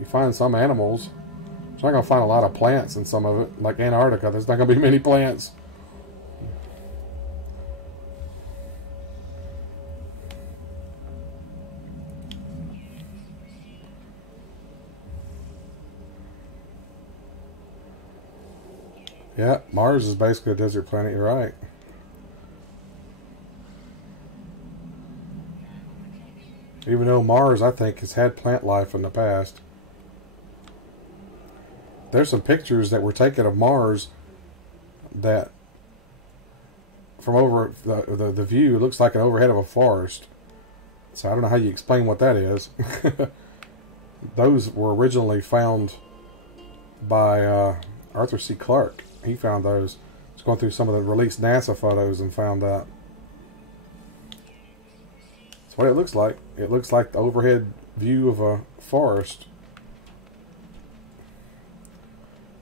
You find some animals. You're not going to find a lot of plants in some of it. Like Antarctica, there's not going to be many plants. Yeah, Mars is basically a desert planet, you're right. Even though Mars, I think, has had plant life in the past. There's some pictures that were taken of Mars that, from over the view, looks like an overhead of a forest. So I don't know how you explain what that is. Those were originally found by Arthur C. Clarke. He found those. He's going through some of the released NASA photos and found that. That's what it looks like. It looks like the overhead view of a forest.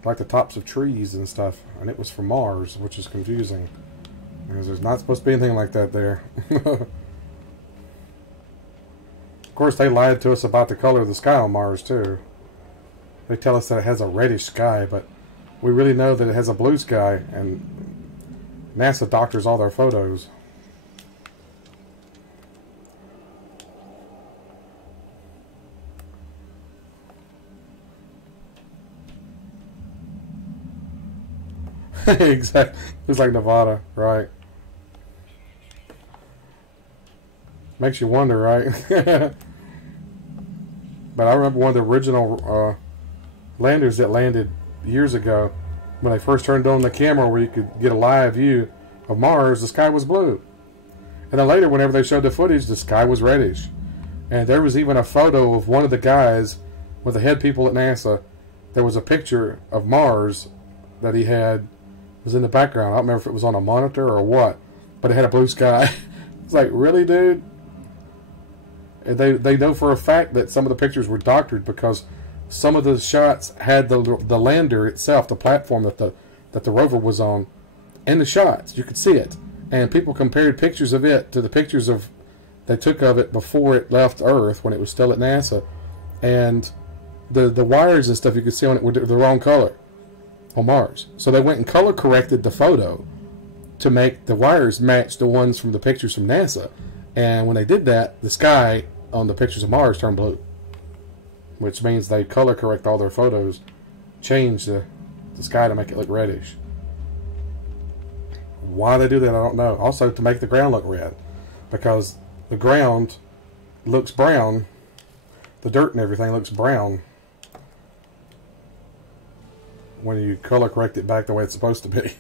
Like the tops of trees and stuff. And it was from Mars, which is confusing. Because there's not supposed to be anything like that there. Of course, they lied to us about the color of the sky on Mars, too. They tell us that it has a reddish sky, but we really know that it has a blue sky, and NASA doctors all their photos. Exactly. Looks like Nevada, right? Makes you wonder, right? But I remember one of the original landers that landed years ago, when they first turned on the camera where you could get a live view of Mars, the sky was blue. And then later, whenever they showed the footage, the sky was reddish. And there was even a photo of one of the guys, with the head people at NASA. There was a picture of Mars that he had, was in the background. I don't remember if it was on a monitor or what, but it had a blue sky. It's like, really, dude? And they know for a fact that some of the pictures were doctored because some of the shots had the lander itself, the platform that the rover was on, in the shots. You could see it. And people compared pictures of it to the pictures they took of it before it left Earth, when it was still at NASA. And the wires and stuff you could see on it were the wrong color on Mars. So they went and color corrected the photo to make the wires match the ones from the pictures from NASA. And when they did that, the sky on the pictures of Mars turned blue. Which means they color correct all their photos, change the sky to make it look reddish. Why they do that, I don't know. Also, to make the ground look red. Because the ground looks brown. The dirt and everything looks brown when you color correct it back the way it's supposed to be.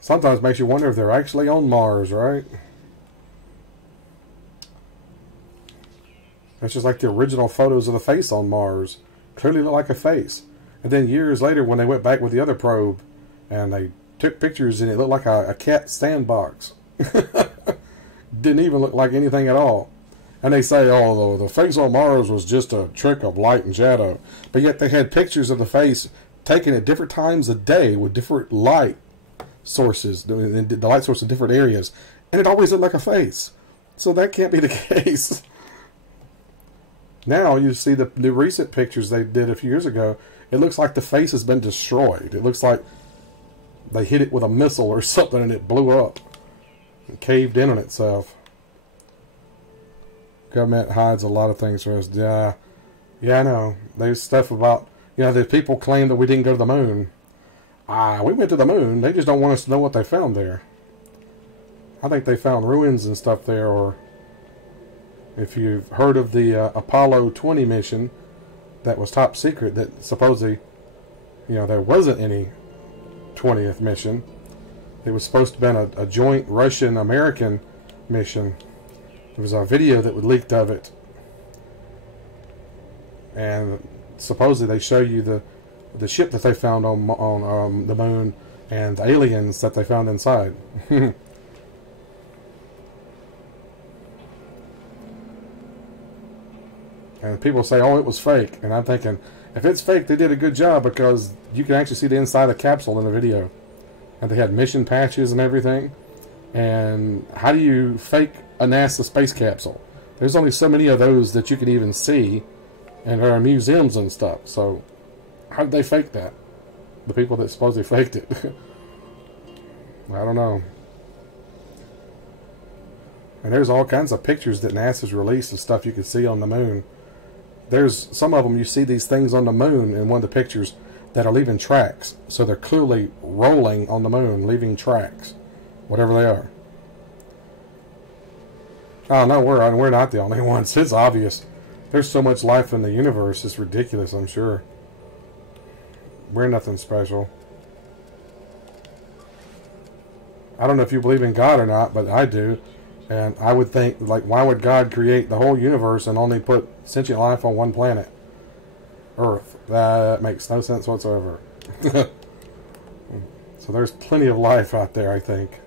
Sometimes it makes you wonder if they're actually on Mars, right? It's just like the original photos of the face on Mars. Clearly look like a face. And then years later, when they went back with the other probe, and they took pictures, and it looked like a cat sandbox. Didn't even look like anything at all. And they say, oh, the face on Mars was just a trick of light and shadow. But yet they had pictures of the face taken at different times of day with different light sources, the light source in different areas. And it always looked like a face. So that can't be the case. Now you see the recent pictures they did a few years ago, it looks like the face has been destroyed. It looks like they hit it with a missile or something and it blew up and caved in on itself. Government hides a lot of things from us. Yeah, I know. There's stuff about, the people claim that we didn't go to the moon. We went to the moon. They just don't want us to know what they found there. I think they found ruins and stuff there, or if you've heard of the Apollo 20 mission that was top secret, that supposedly, there wasn't any 20th mission. It was supposed to have been a joint Russian-American mission. There was a video that was leaked of it. And supposedly they show you the ship that they found on the moon and the aliens that they found inside. And people say, oh, it was fake. And I'm thinking, if it's fake, they did a good job, because you can actually see the inside of the capsule in the video. And they had mission patches and everything. And how do you fake a NASA space capsule? There's only so many of those that you can even see, and there are museums and stuff. So how did they fake that? The people that supposedly faked it. I don't know. And there's all kinds of pictures that NASA's released of stuff you can see on the moon. There's some of them, you see these things on the moon in one of the pictures that are leaving tracks. So they're clearly rolling on the moon, leaving tracks, whatever they are. Oh no, we're not the only ones. It's obvious. There's so much life in the universe. It's ridiculous, I'm sure. We're nothing special. I don't know if you believe in God or not, but I do. And I would think, like, why would God create the whole universe and only put sentient life on one planet? Earth. That makes no sense whatsoever. So there's plenty of life out there, I think.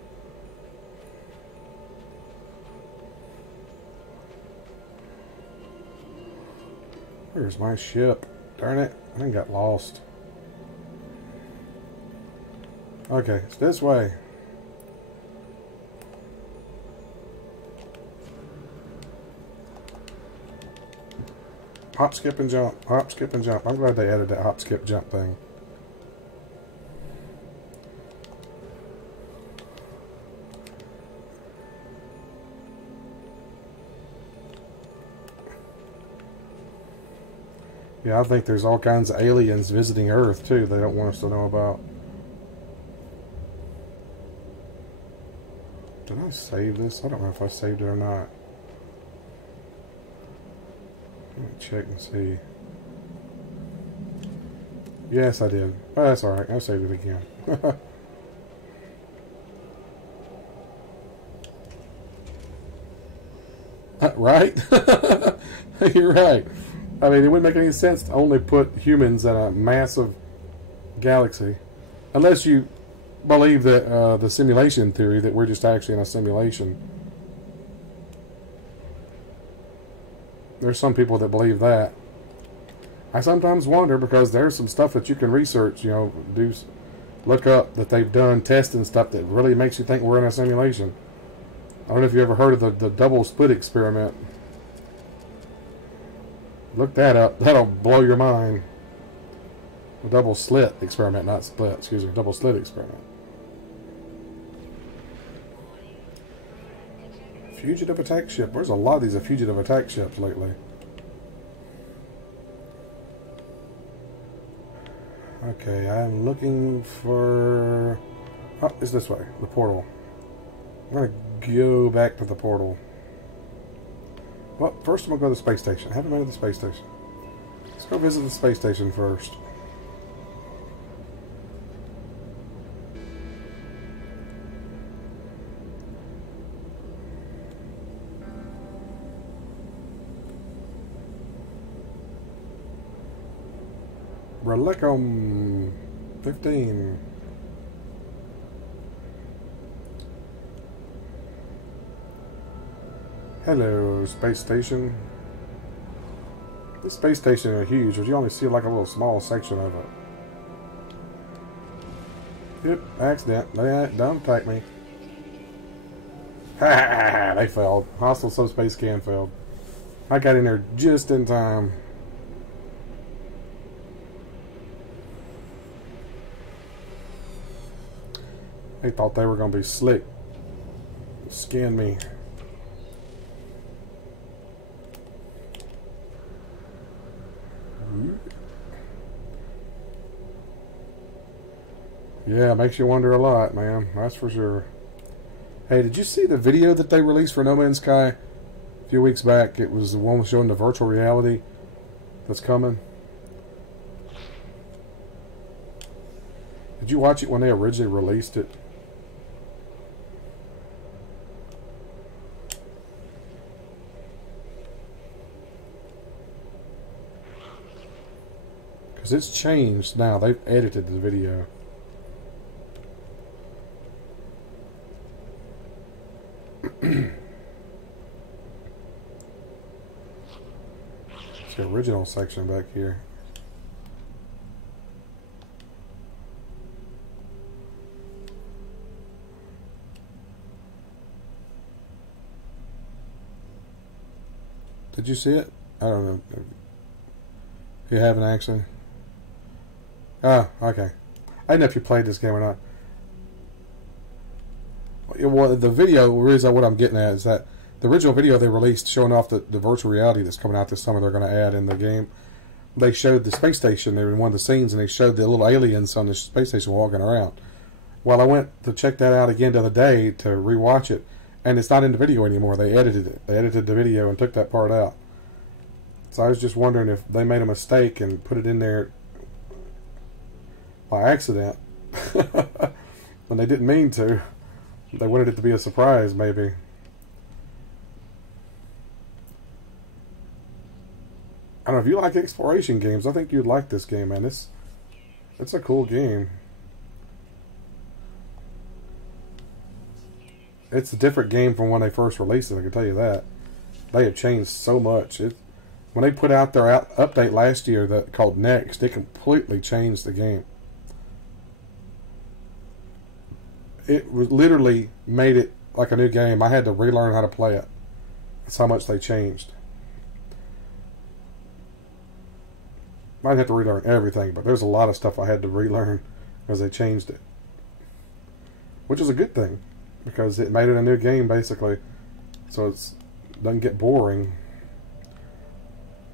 Where's my ship? Darn it. I think I got lost. Okay, it's this way. Hop, skip, and jump. Hop, skip, and jump. I'm glad they added that hop, skip, jump thing. Yeah, I think there's all kinds of aliens visiting Earth, too, they don't want us to know about. Did I save this? I don't know if I saved it or not. Let me check and see. Yes, I did. Oh, that's alright. I saved it again. Right? You're right. I mean, it wouldn't make any sense to only put humans in a massive galaxy. Unless you believe that the simulation theory, that we're just actually in a simulation. There's some people that believe that. I sometimes wonder, because there's some stuff that you can research, you know, look up that they've done tests and stuff that really makes you think we're in a simulation. I don't know if you ever heard of the double slit experiment. Look that up. That'll blow your mind. The double slit experiment, not split, excuse me, double slit experiment. Fugitive attack ship. There's a lot of these fugitive attack ships lately. Okay, I'm looking for... Oh, it's this way. The portal. I'm going to go back to the portal. Well, first I'm going to go to the space station. I haven't been to the space station. Let's go visit the space station first. Relicum 15. Hello, space station. This space station is huge, but you only see like a little small section of it. Yep, accident. Don't attack me. Ha ha ha! They failed. Hostile subspace scan failed. I got in there just in time. They thought they were going to be slick. Scan me. Yeah, it makes you wonder a lot, man. That's for sure. Hey, did you see the video that they released for No Man's Sky a few weeks back? It was the one showing the virtual reality that's coming. Did you watch it when they originally released it? Because it's changed now. They've edited the video. It's the original section back here. Did you see it? I don't know. You haven't actually? Ah, okay. I don't know if you played this game or not. Well, the video, what I'm getting at is that the original video they released showing off the virtual reality that's coming out this summer they're going to add in the game, they showed the space station. They were in one of the scenes, and they showed the little aliens on the space station walking around. Well, I went to check that out again the other day to rewatch it, and it's not in the video anymore. They edited it. They edited the video and took that part out. So I was just wondering if they made a mistake and put it in there by accident when they didn't mean to. They wanted it to be a surprise, maybe. I don't know if you like exploration games. I think you'd like this game, man. It's a cool game. It's a different game from when they first released it, I can tell you that. They have changed so much. When they put out their update last year called Next, it completely changed the game. It literally made it like a new game. I had to relearn how to play it. That's how much they changed. I didn't have to relearn everything, but there's a lot of stuff I had to relearn because they changed it. Which is a good thing, because it made it a new game, basically. So it doesn't get boring.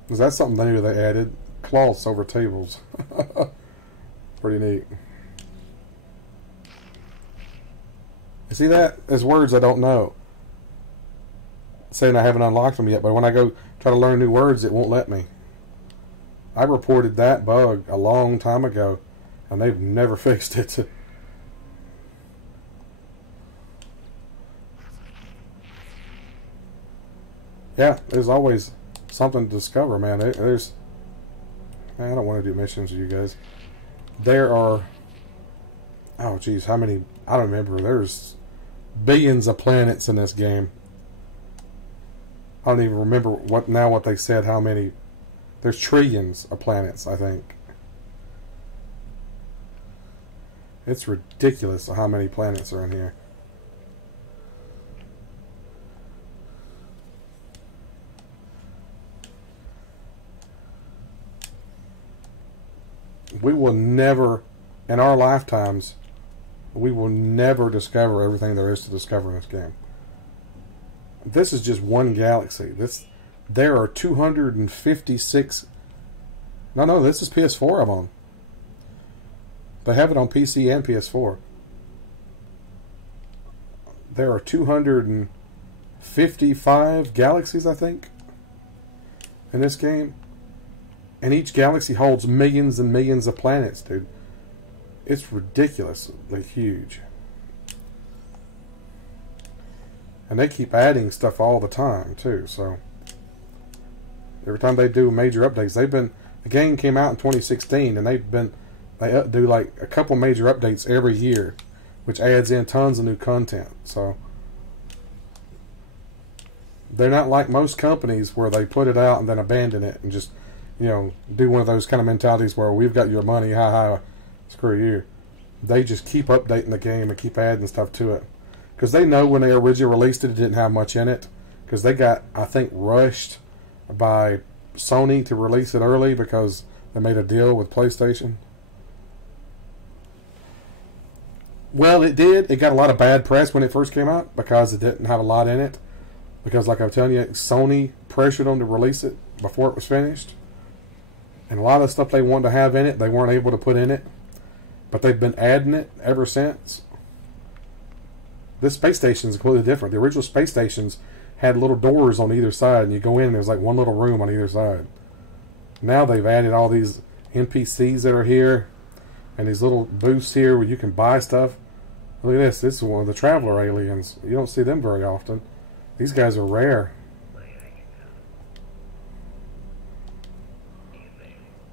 Because that's something new they added. Cloths over tables. Pretty neat. You see that? There's words I don't know. Saying I haven't unlocked them yet, but when I go try to learn new words, it won't let me. I reported that bug a long time ago, and they've never fixed it. Yeah, there's always something to discover, man. I don't want to do missions with you guys. There are, oh geez, how many? I don't remember. There's billions of planets in this game. I don't even remember what they said. How many? There's trillions of planets, I think. It's ridiculous how many planets are in here. We will never, in our lifetimes, we will never discover everything there is to discover in this game. This is just one galaxy. There are 256. No, this is PS4 I'm on. They have it on PC and PS4. There are 255 galaxies, I think, in this game. And each galaxy holds millions and millions of planets, dude. It's ridiculously huge. And they keep adding stuff all the time, too, so every time they do major updates, the game came out in 2016, and they do like a couple major updates every year, which adds in tons of new content. So they're not like most companies where they put it out and then abandon it and just, do one of those kind of mentalities where we've got your money, screw you. They just keep updating the game and keep adding stuff to it. Because they know when they originally released it, it didn't have much in it. Because they got, I think, rushed by Sony to release it early because they made a deal with PlayStation. Well, it did. It got a lot of bad press when it first came out because it didn't have a lot in it. Because, like I'm telling you, Sony pressured them to release it before it was finished. And a lot of the stuff they wanted to have in it, they weren't able to put in it. But they've been adding it ever since. This space station is completely different. The original space stations had little doors on either side, and you go in and there's like one little room on either side. Now they've added all these NPCs that are here, and these little booths here where you can buy stuff. Look at this. This is one of the traveler aliens. You don't see them very often. These guys are rare.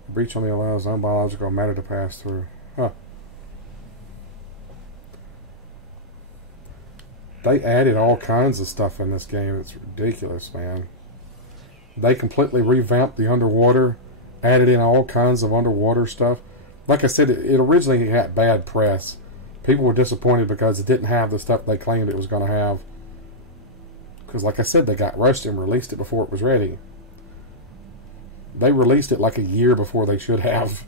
Breach only allows non-biological matter to pass through. Huh. They added all kinds of stuff in this game. It's ridiculous, man. They completely revamped the underwater, added in all kinds of underwater stuff. Like I said, it originally had bad press. People were disappointed because it didn't have the stuff they claimed it was going to have. Because, like I said, they got rushed and released it before it was ready. They released it like a year before they should have.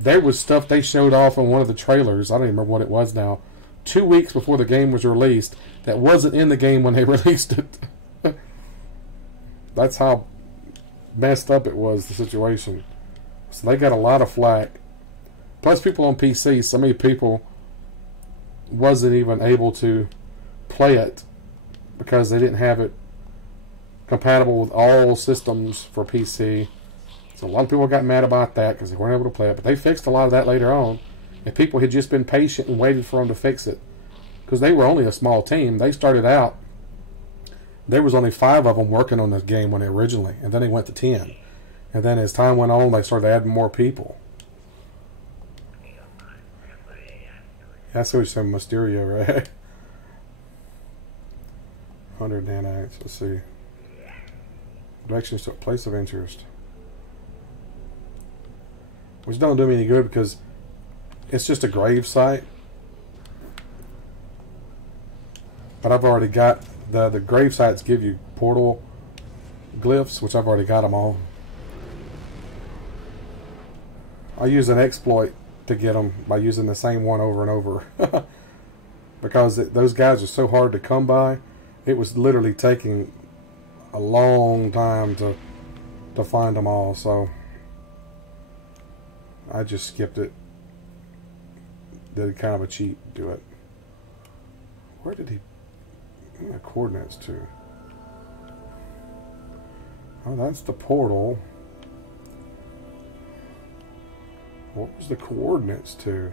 There was stuff they showed off in one of the trailers. I don't even remember what it was now. 2 weeks before the game was released, that wasn't in the game when they released it. That's how messed up it was, the situation. So they got a lot of flack. Plus, people on PC, so many people wasn't even able to play it because they didn't have it compatible with all systems for PC. So a lot of people got mad about that because they weren't able to play it. But they fixed a lot of that later on. If people had just been patient and waited for them to fix it. Because they were only a small team. They started out, there was only 5 of them working on this game when originally. And then they went to 10. And then as time went on, they started adding more people. That's what you said, Mysterio, right? 100 nanites. Let's see. Directions to a place of interest. Which don't do me any good because it's just a grave site. But I've already got the grave sites give you portal glyphs, which I've already got them all. I use an exploit to get them by using the same one over and over. Because those guys are so hard to come by. It was literally taking a long time to find them all. So I just skipped it. Did kind of a cheat do it. Where did he... What are the coordinates to? Oh, that's the portal. What was the coordinates to?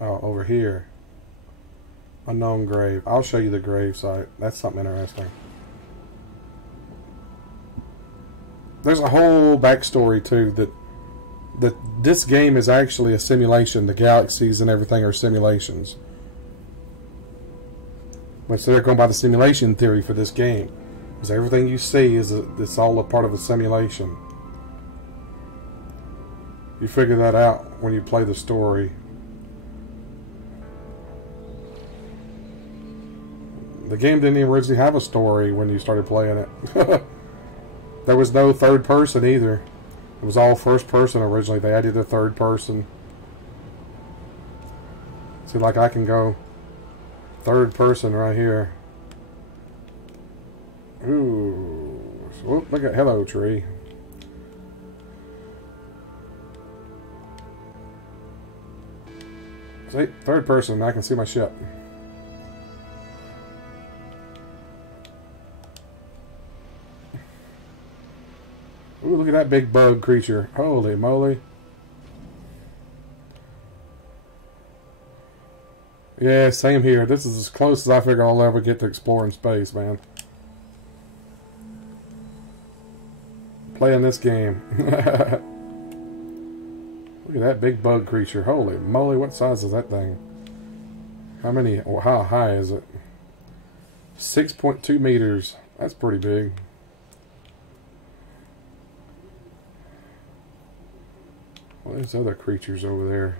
Oh, over here. Unknown grave. I'll show you the grave site. That's something interesting. There's a whole backstory too that this game is actually a simulation. The galaxies and everything are simulations. But so they're going by the simulation theory for this game. Because everything you see it's all a part of a simulation. You figure that out when you play the story. The game didn't even originally have a story when you started playing it. There was no third person either. It was all first person originally. They added a third person. See, like I can go third person right here. Ooh. Whoop, look at hello tree. See, third person, I can see my ship. Ooh, look at that big bug creature. Holy moly. Yeah, same here. This is as close as I figure I'll ever get to exploring space, man. Playing this game. Look at that big bug creature. Holy moly, what size is that thing? How high is it? 6.2 meters. That's pretty big. Well, there's other creatures over there.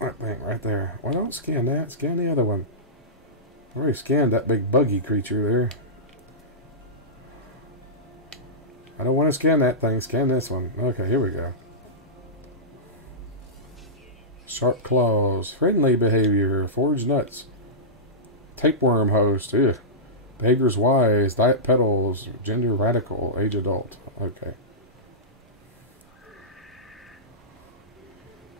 That thing right there. Well, don't scan that. Scan the other one. I already scanned that big buggy creature there. I don't want to scan that thing. Scan this one. Okay, here we go. Sharp claws. Friendly behavior. Forged nuts. Tapeworm host. Ugh. Behavior's wise. Diet petals. Gender radical. Age adult. Okay.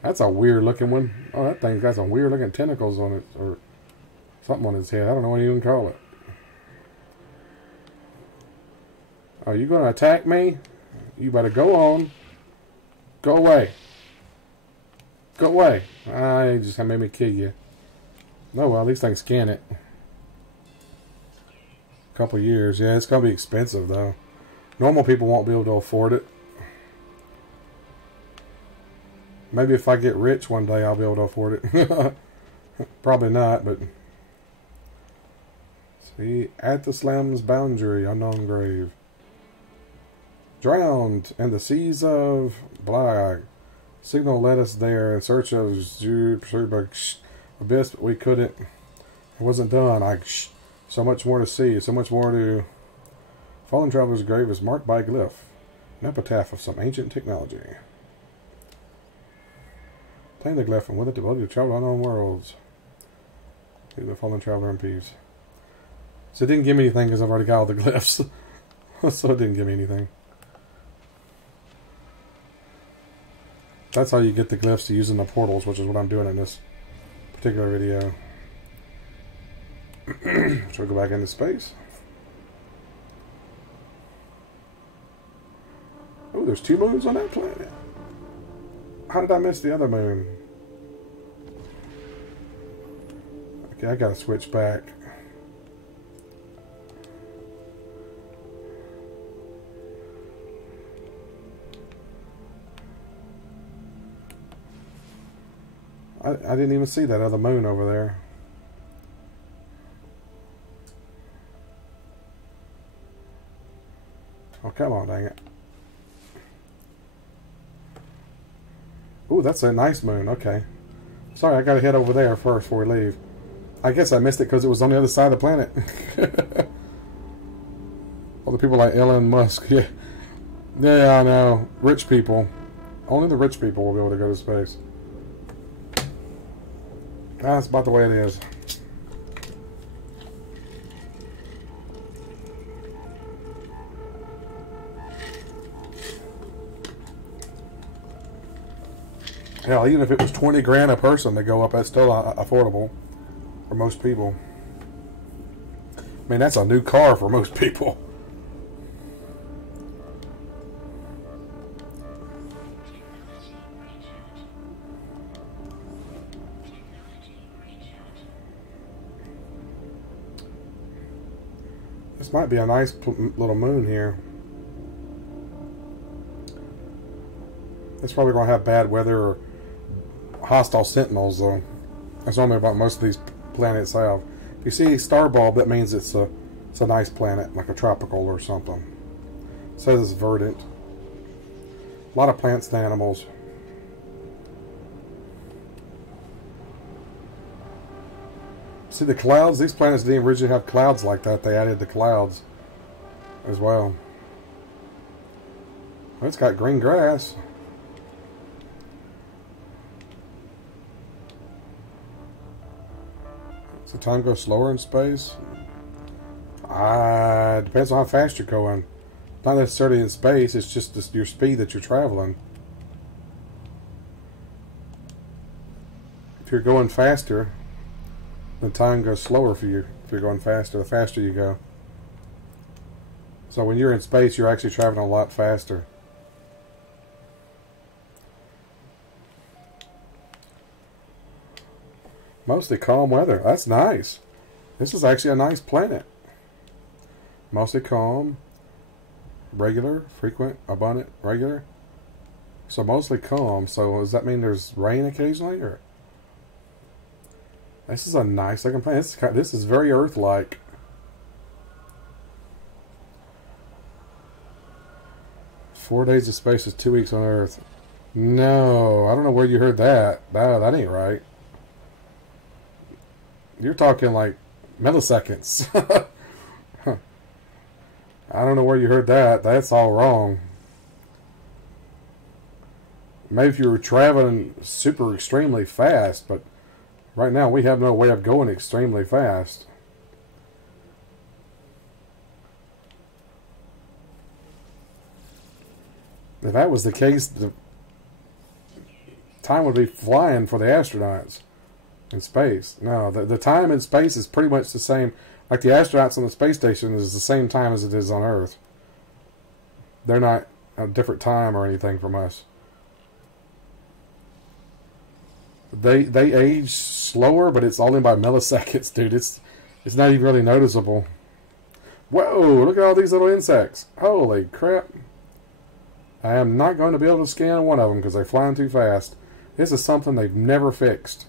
That's a weird looking one. Oh, that thing's got some weird looking tentacles on it. Or something on his head. I don't know what you even call it. Are you going to attack me? You better go on. Go away. Go away. You just made me kill you. No, well, at least I can scan it. A couple years. Yeah, it's going to be expensive, though. Normal people won't be able to afford it. Maybe if I get rich one day, I'll be able to afford it. Probably not, but... See, at the slam's boundary, unknown grave. Drowned in the seas of Blag. Signal led us there in search of abyss, but we couldn't It wasn't done. So much more to see. So much more to... Fallen Traveler's grave is marked by a glyph. An epitaph of some ancient technology. Obtain the glyph and with it the ability to travel to unknown worlds. Leave the Fallen Traveler in peace. So it didn't give me anything because I've already got all the glyphs. So it didn't give me anything. That's how you get the glyphs to using the portals, which is what I'm doing in this particular video. Should we go back into space? Oh, there's 2 moons on that planet. How did I miss the other moon? Okay, I gotta switch back. I didn't even see that other moon over there. Oh, come on, dang it. Ooh, that's a nice moon. Okay. Sorry, I gotta head over there first before we leave. I guess I missed it because it was on the other side of the planet. All the people like Elon Musk. Yeah. Yeah, I know. Rich people. Only the rich people will be able to go to space. That's about the way it is. Hell, even if it was 20 grand a person to go up, that's still affordable for most people. I mean, that's a new car for most people. This might be a nice little moon here. It's probably going to have bad weather or hostile sentinels, though. That's normally about most of these planets have. If you see a star bulb, that means it's a nice planet, like a tropical or something. It says it's verdant. A lot of plants and animals. See the clouds? These planets didn't originally have clouds like that. They added the clouds as well. Well, it's got green grass. Does the time go slower in space? Depends on how fast you're going. Not necessarily in space, it's just your speed that you're traveling. If you're going faster, the time goes slower for you. If you're going faster, the faster you go. So when you're in space, you're actually traveling a lot faster. Mostly calm weather. That's nice. This is actually a nice planet. Mostly calm, regular, frequent, abundant, regular. So mostly calm. So does that mean there's rain occasionally, or? This is a nice looking planet. This is very Earth-like. "4 days of space is 2 weeks on Earth." No, I don't know where you heard that. No, that ain't right. You're talking like milliseconds. I don't know where you heard that. That's all wrong. Maybe if you were traveling super extremely fast, but right now we have no way of going extremely fast. If that was the case, the time would be flying for the astronauts in space. No, the time in space is pretty much the same. Like the astronauts on the space station is the same time as it is on Earth. They're not a different time or anything from us. They age slower, but it's only by milliseconds, dude. It's not even really noticeable. Whoa, look at all these little insects. Holy crap. I am not going to be able to scan one of them because they're flying too fast. This is something they've never fixed.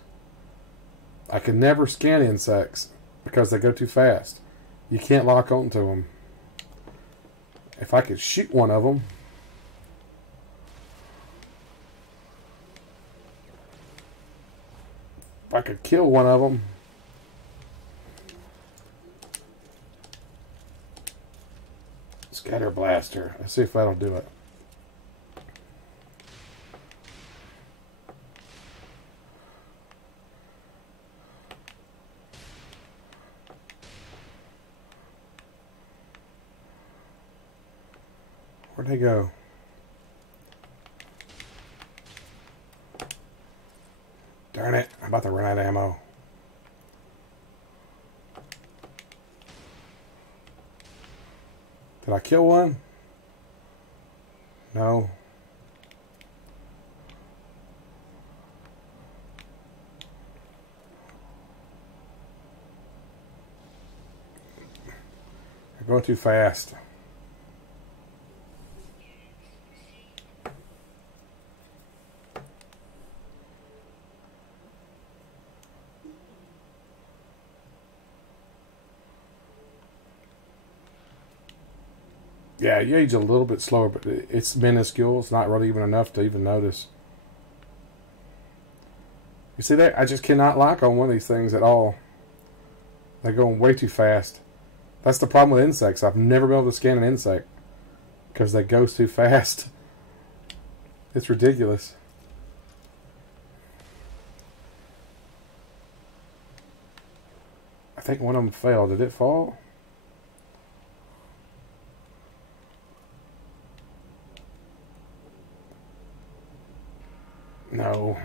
I can never scan insects because they go too fast. You can't lock onto them. If I could shoot one of them, if I could kill one of them, Scatter blaster. Let's see if that'll do it. Where'd they go? Darn it, I'm about to run out of ammo. Did I kill one? No. They're going too fast. Yeah, you age a little bit slower, but it's minuscule. It's not really even enough to even notice. You see that? I just cannot lock on one of these things at all. They're going way too fast. That's the problem with insects. I've never been able to scan an insect because they go too fast. It's ridiculous. I think one of them failed. Did it fall? No.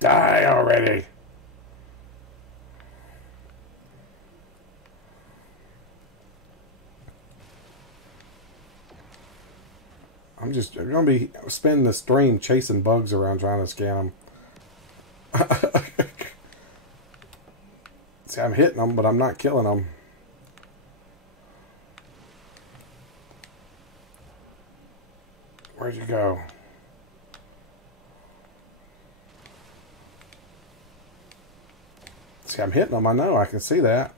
Die already. I'm going to be spending the stream chasing bugs around trying to scan them. See, I'm hitting them, but I'm not killing them. Where'd you go? See, I'm hitting them. I know. I can see that.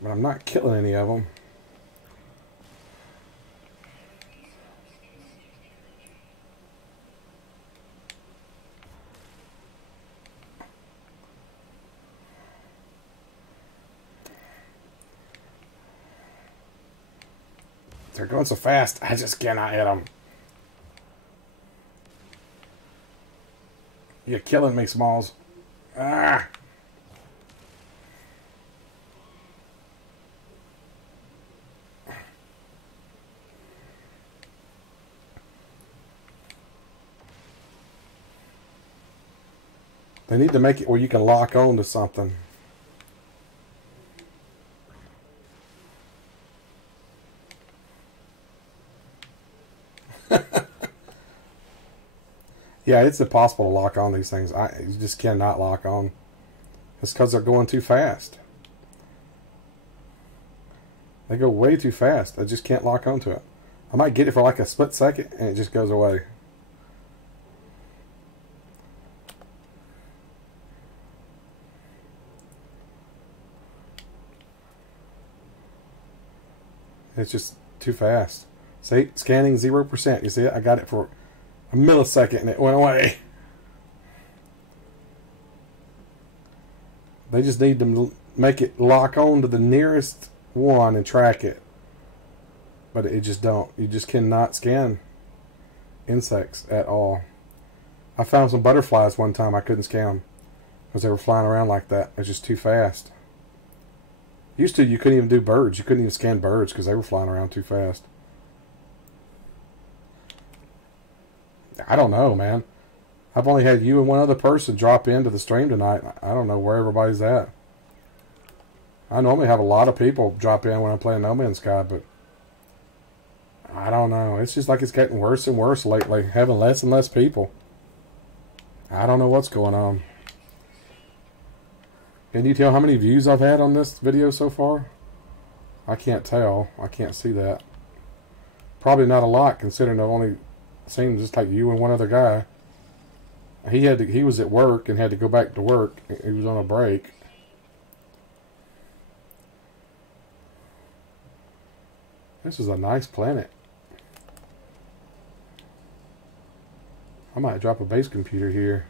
But I'm not killing any of them. They're going so fast, I just cannot hit them. You're killing me, Smalls. Ah! They need to make it where you can lock on to something. Yeah, it's impossible to lock on these things. You just cannot lock on. It's because they're going too fast. They go way too fast. I just can't lock onto it. I might get it for like a split second and it just goes away. It's just too fast. See, scanning 0%. You see it? I got it for a millisecond and it went away. They just need to make it lock on to the nearest one and track it. But it just don't. You just cannot scan insects at all. I found some butterflies one time. I couldn't scan them because they were flying around like that. It's just too fast. Used to, you couldn't even do birds. You couldn't even scan birds because they were flying around too fast. I don't know, man. I've only had you and one other person drop into the stream tonight. I don't know where everybody's at. I normally have a lot of people drop in when I'm playing No Man's Sky, but I don't know. It's just like it's getting worse and worse lately. Having less and less people. I don't know what's going on. Can you tell how many views I've had on this video so far? I can't tell. I can't see that. Probably not a lot, considering I've only seen just like you and one other guy. He was at work and had to go back to work. He was on a break. This is a nice planet. I might drop a base computer here.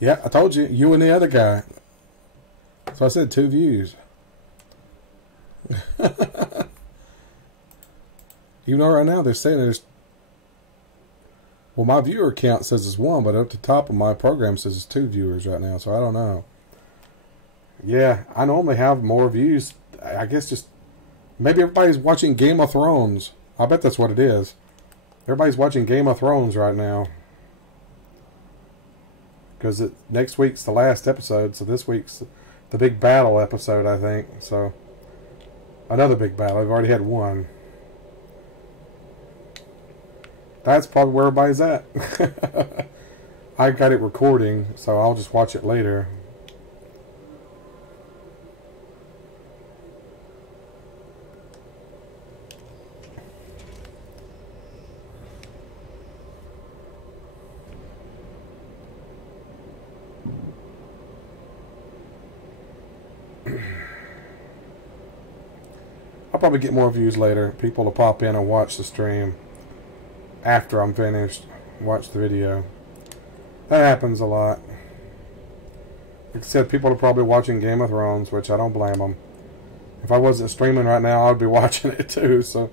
Yeah, I told you. You and the other guy. So I said 2 views. You know, right now they're saying there's... Well, my viewer count says it's 1, but up the top of my program says it's 2 viewers right now, so I don't know. Yeah, I normally have more views. I guess just... Maybe everybody's watching Game of Thrones. I bet that's what it is. Everybody's watching Game of Thrones right now. Because next week's the last episode, so this week's the big battle episode, I think. So, another big battle. I've already had one. That's probably where everybody's at. I got it recording, so I'll just watch it later. I'll probably get more views later. People will pop in and watch the stream after I'm finished. Watch the video. That happens a lot. Like I said, people are probably watching Game of Thrones, which I don't blame them. If I wasn't streaming right now, I'd be watching it too, so...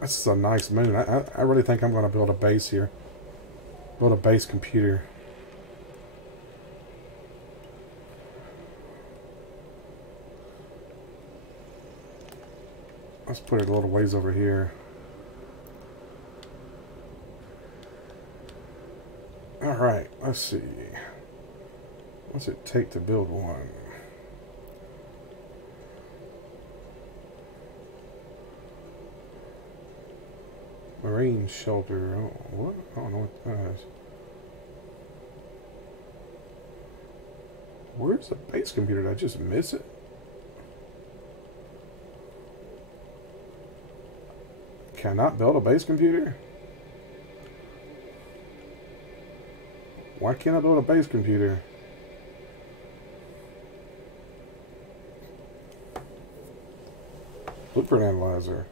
This is a nice moon. I really think I'm going to build a base here. Build a base computer. Let's put it a little ways over here. Alright, let's see. What's it take to build one? Marine shelter. Oh, what? I don't know what that is. Where's the base computer? Did I just miss it? Cannot build a base computer? Why can't I build a base computer? Blueprint analyzer.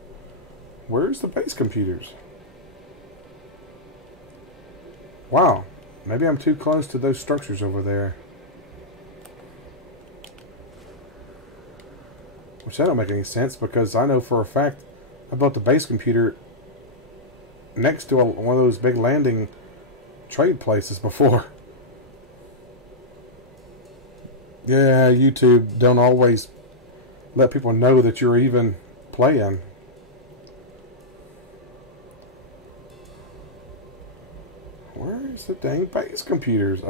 Where's the base computers? Wow. Maybe I'm too close to those structures over there. Which that don't make any sense because I know for a fact I built the base computer next to one of those big landing trade places before. Yeah, YouTube don't always let people know that you're even playing. Where's the dang base computers?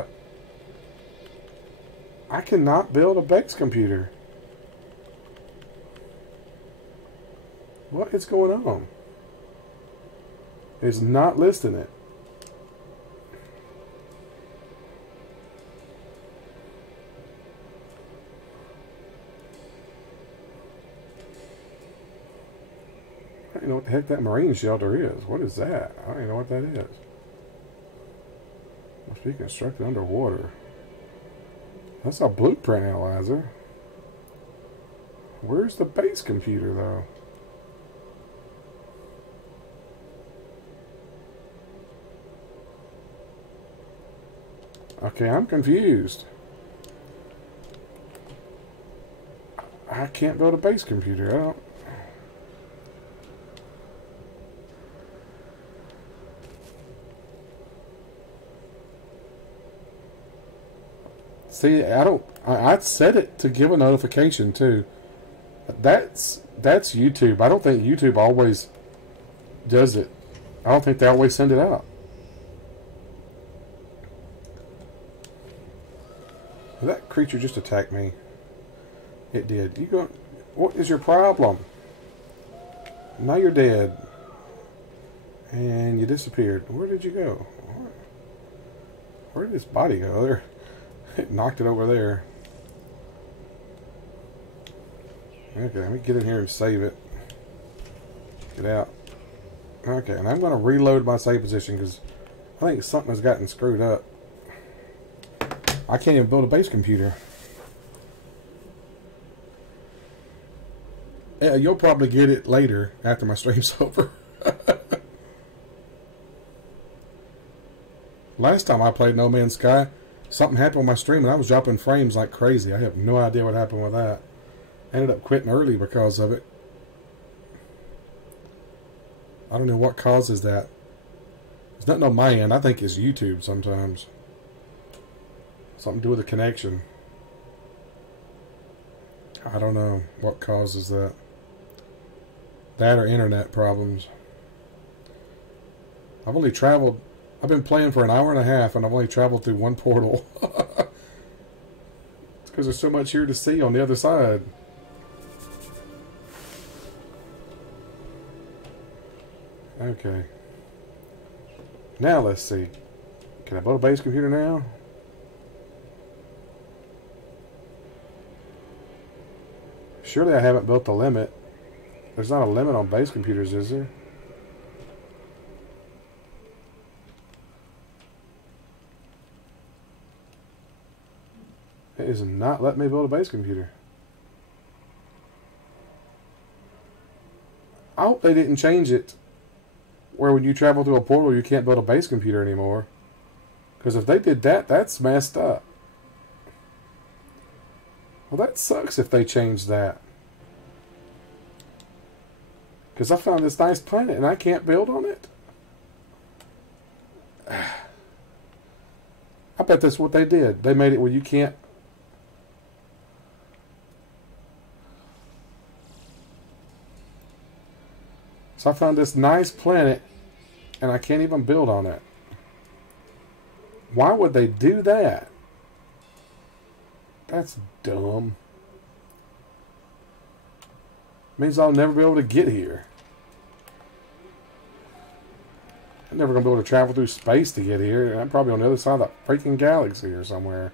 I cannot build a base computer. What is going on? It's not listing it. I don't even know what the heck that marine shelter is. What is that? I don't even know what that is. Must be constructed underwater. That's a blueprint analyzer. Where's the base computer, though? Okay, I'm confused. I can't build a base computer. I don't... See, I'd set it to give a notification too. That's YouTube. I don't think YouTube always does it. I don't think they always send it out. That creature just attacked me. It did. You go. What is your problem? Now you're dead. And you disappeared. Where did you go? Where did this body go? There. It knocked it over there. Okay, let me get in here and save it. Get out. Okay, and I'm going to reload my save position because I think something has gotten screwed up. I can't even build a base computer. Yeah, you'll probably get it later after my stream's over. Last time I played No Man's Sky, something happened with my stream and I was dropping frames like crazy. I have no idea what happened with that. I ended up quitting early because of it. I don't know what causes that. It's nothing on my end. I think it's YouTube sometimes. Something to do with the connection. I don't know what causes that. That or internet problems. I've only traveled... I've been playing for an hour and a half and I've only traveled through one portal. It's because there's so much here to see on the other side. Okay. Now let's see. Can I build a base computer now? Surely I haven't built the limit. There's not a limit on base computers, is there? It is not letting me build a base computer. I hope they didn't change it where when you travel through a portal you can't build a base computer anymore. Because if they did that, that's messed up. Well, that sucks if they changed that. Because I found this nice planet and I can't build on it. I bet that's what they did. They made it where you can't. So I found this nice planet and I can't even build on it. Why would they do that? That's dumb. Means I'll never be able to get here. I'm never going to be able to travel through space to get here. I'm probably on the other side of the freaking galaxy or somewhere.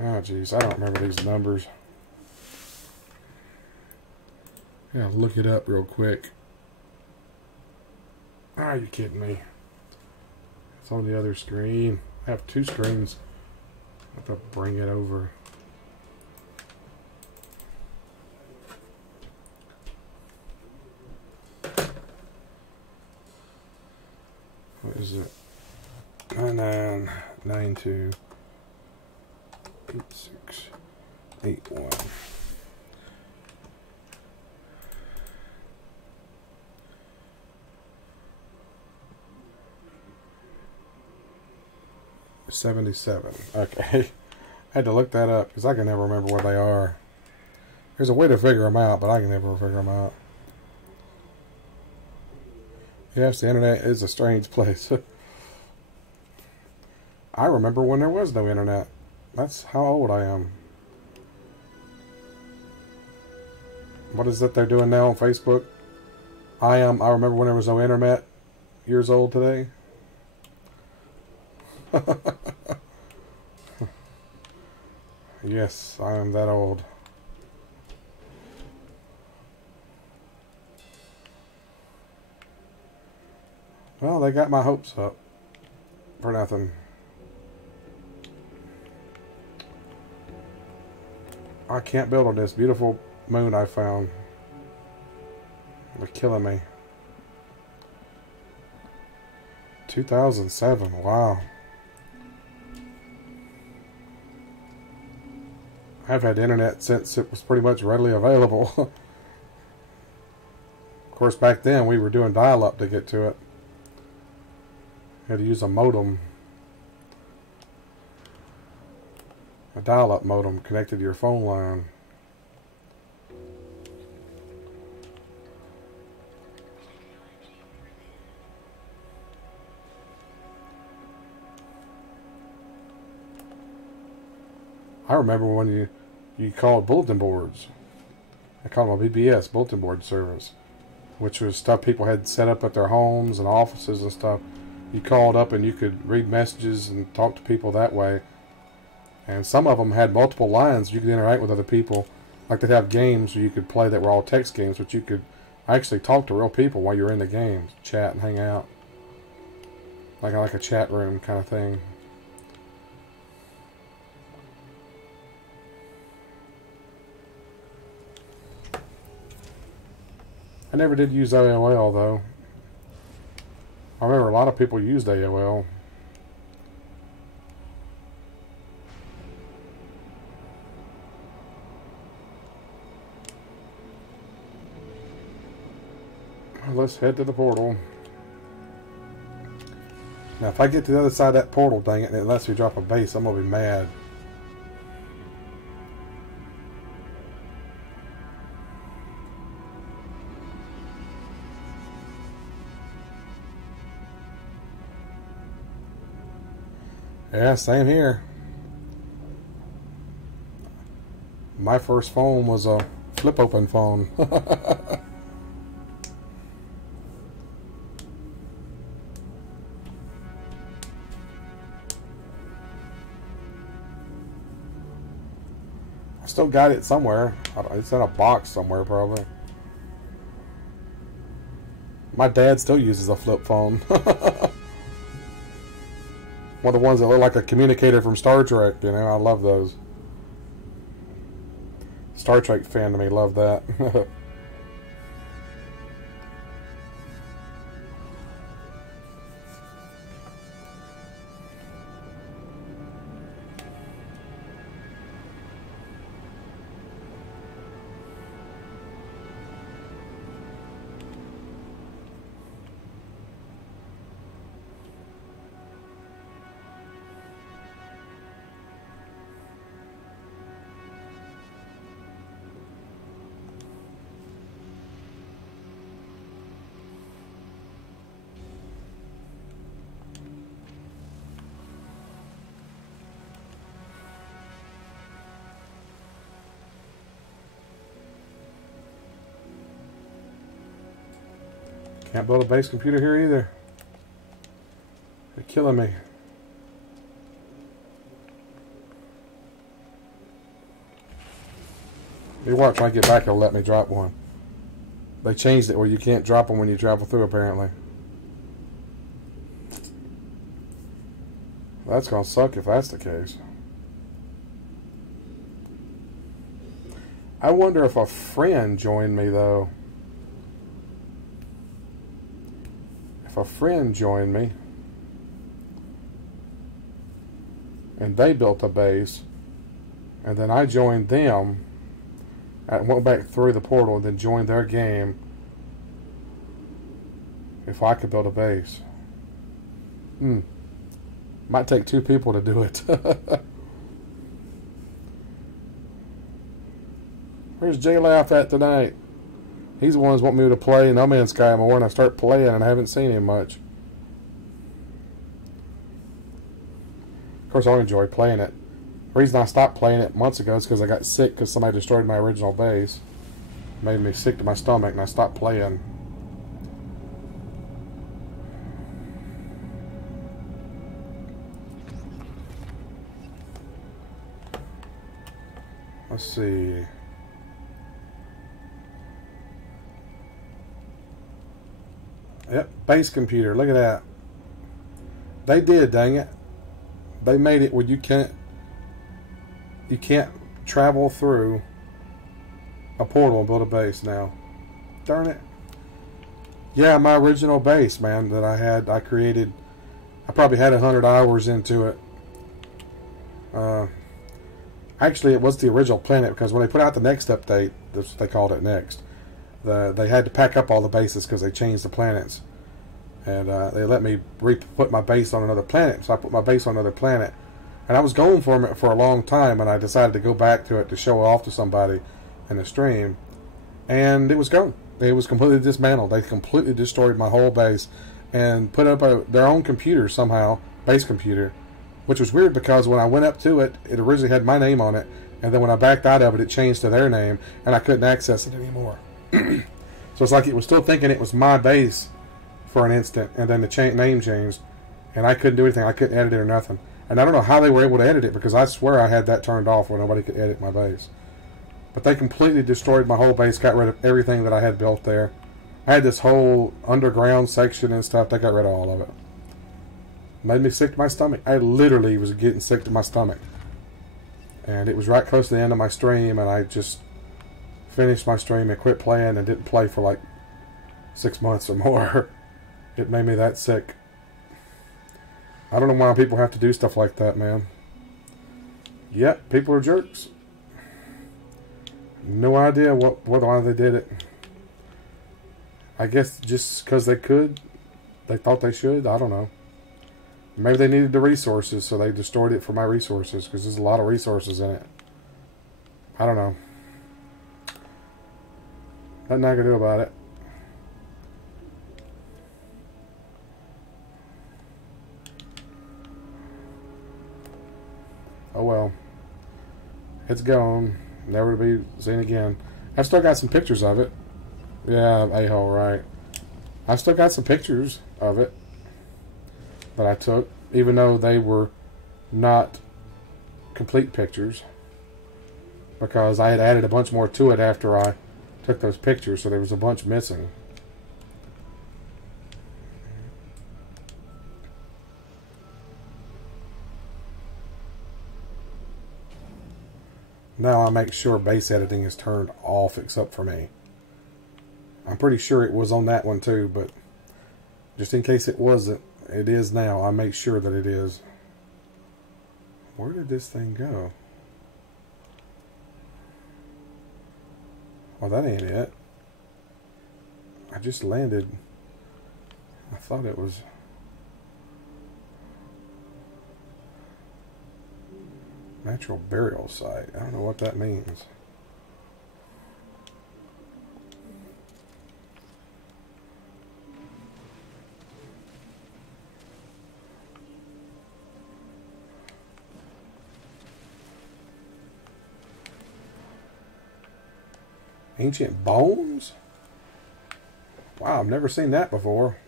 Oh, jeez. I don't remember these numbers. Yeah, look it up real quick. Are you kidding me? It's on the other screen. I have two screens. I have to bring it over. What is it? 9992 8681. $77. Okay. I had to look that up because I can never remember where they are. There's a way to figure them out, but I can never figure them out. Yes, the internet is a strange place. I remember when there was no internet. That's how old I am. What is it they're doing now on Facebook? I remember when there was no internet. Years old today. Yes, I am that old. Well, they got my hopes up for nothing. I can't build on this beautiful moon I found. They're killing me. 2007, wow. I've had internet since it was pretty much readily available. Of course, back then we were doing dial-up to get to it. Had to use a modem. A dial-up modem connected to your phone line. I remember when you called bulletin boards. I called them a BBS, bulletin board service, which was stuff people had set up at their homes and offices and stuff. You called up and you could read messages and talk to people that way. And some of them had multiple lines. You could interact with other people. Like they'd have games where you could play that were all text games, but you could actually talk to real people while you're in the games, chat and hang out. like a chat room kind of thing. I never did use AOL though. I remember a lot of people used AOL. Let's head to the portal. Now, if I get to the other side of that portal, dang it, and it lets me drop a base, I'm gonna be mad. Yeah, same here. My first phone was a flip open phone. I still got it somewhere. It's in a box somewhere, probably. My dad still uses a flip phone. One of the ones that look like a communicator from Star Trek, you know. I love those. Star Trek fan to me, love that. Can't build a base computer here either. They're killing me. You watch when I get back, it'll let me drop one. They changed it where you can't drop them when you travel through, apparently. That's gonna suck if that's the case. I wonder if a friend joined me, though. If a friend joined me and they built a base and then I joined them and went back through the portal and then joined their game, if I could build a base. Might take two people to do it. Where's J-Laugh at tonight? He's the one who's wanting me to play No Man's Sky more, and I start playing and I haven't seen him much. Of course, I enjoy playing it. The reason I stopped playing it months ago is because I got sick because somebody destroyed my original base. It made me sick to my stomach, and I stopped playing. Let's see. Yep, base computer. Look at that. They did, dang it. They made it where you can't travel through a portal and build a base now. Darn it. Yeah, my original base, man, that I created. I probably had 100 hours into it. Actually, it was the original planet because when they put out the next update, that's what they called it next. They had to pack up all the bases because they changed the planets, and they let me put my base on another planet. So I put my base on another planet, and I was going for it for a long time, and I decided to go back to it to show it off to somebody in the stream, and it was gone. It was completely dismantled. They completely destroyed my whole base and put up their own computer somehow, base computer, which was weird because when I went up to it, it originally had my name on it, and then when I backed out of it, it changed to their name, and I couldn't access it anymore. So it's like it was still thinking it was my base for an instant, and then the name changed, and I couldn't do anything. I couldn't edit it or nothing. And I don't know how they were able to edit it, because I swear I had that turned off where nobody could edit my base. But they completely destroyed my whole base, got rid of everything that I had built there. I had this whole underground section and stuff. They got rid of all of it. Made me sick to my stomach. I literally was getting sick to my stomach. And it was right close to the end of my stream, and I just finished my stream and quit playing and didn't play for like 6 months or more. It made me that sick. I don't know why people have to do stuff like that, man. Yep, people are jerks. No idea why they did it. I guess just because they could. They thought they should. I don't know. Maybe they needed the resources, so they destroyed it for my resources, because there's a lot of resources in it. I don't know. Nothing I can do about it. Oh well. It's gone. Never to be seen again. I've still got some pictures of it. Yeah, a-hole, right. I've still got some pictures of it that I took, even though they were not complete pictures, because I had added a bunch more to it after I took those pictures, so there was a bunch missing. Now I make sure base editing is turned off except for me. I'm pretty sure it was on that one too, but just in case it wasn't, it is now. I make sure that it is. Where did this thing go? Oh, that ain't it. I just landed. I thought it was... Natural burial site. I don't know what that means. Ancient bones? Wow, I've never seen that before.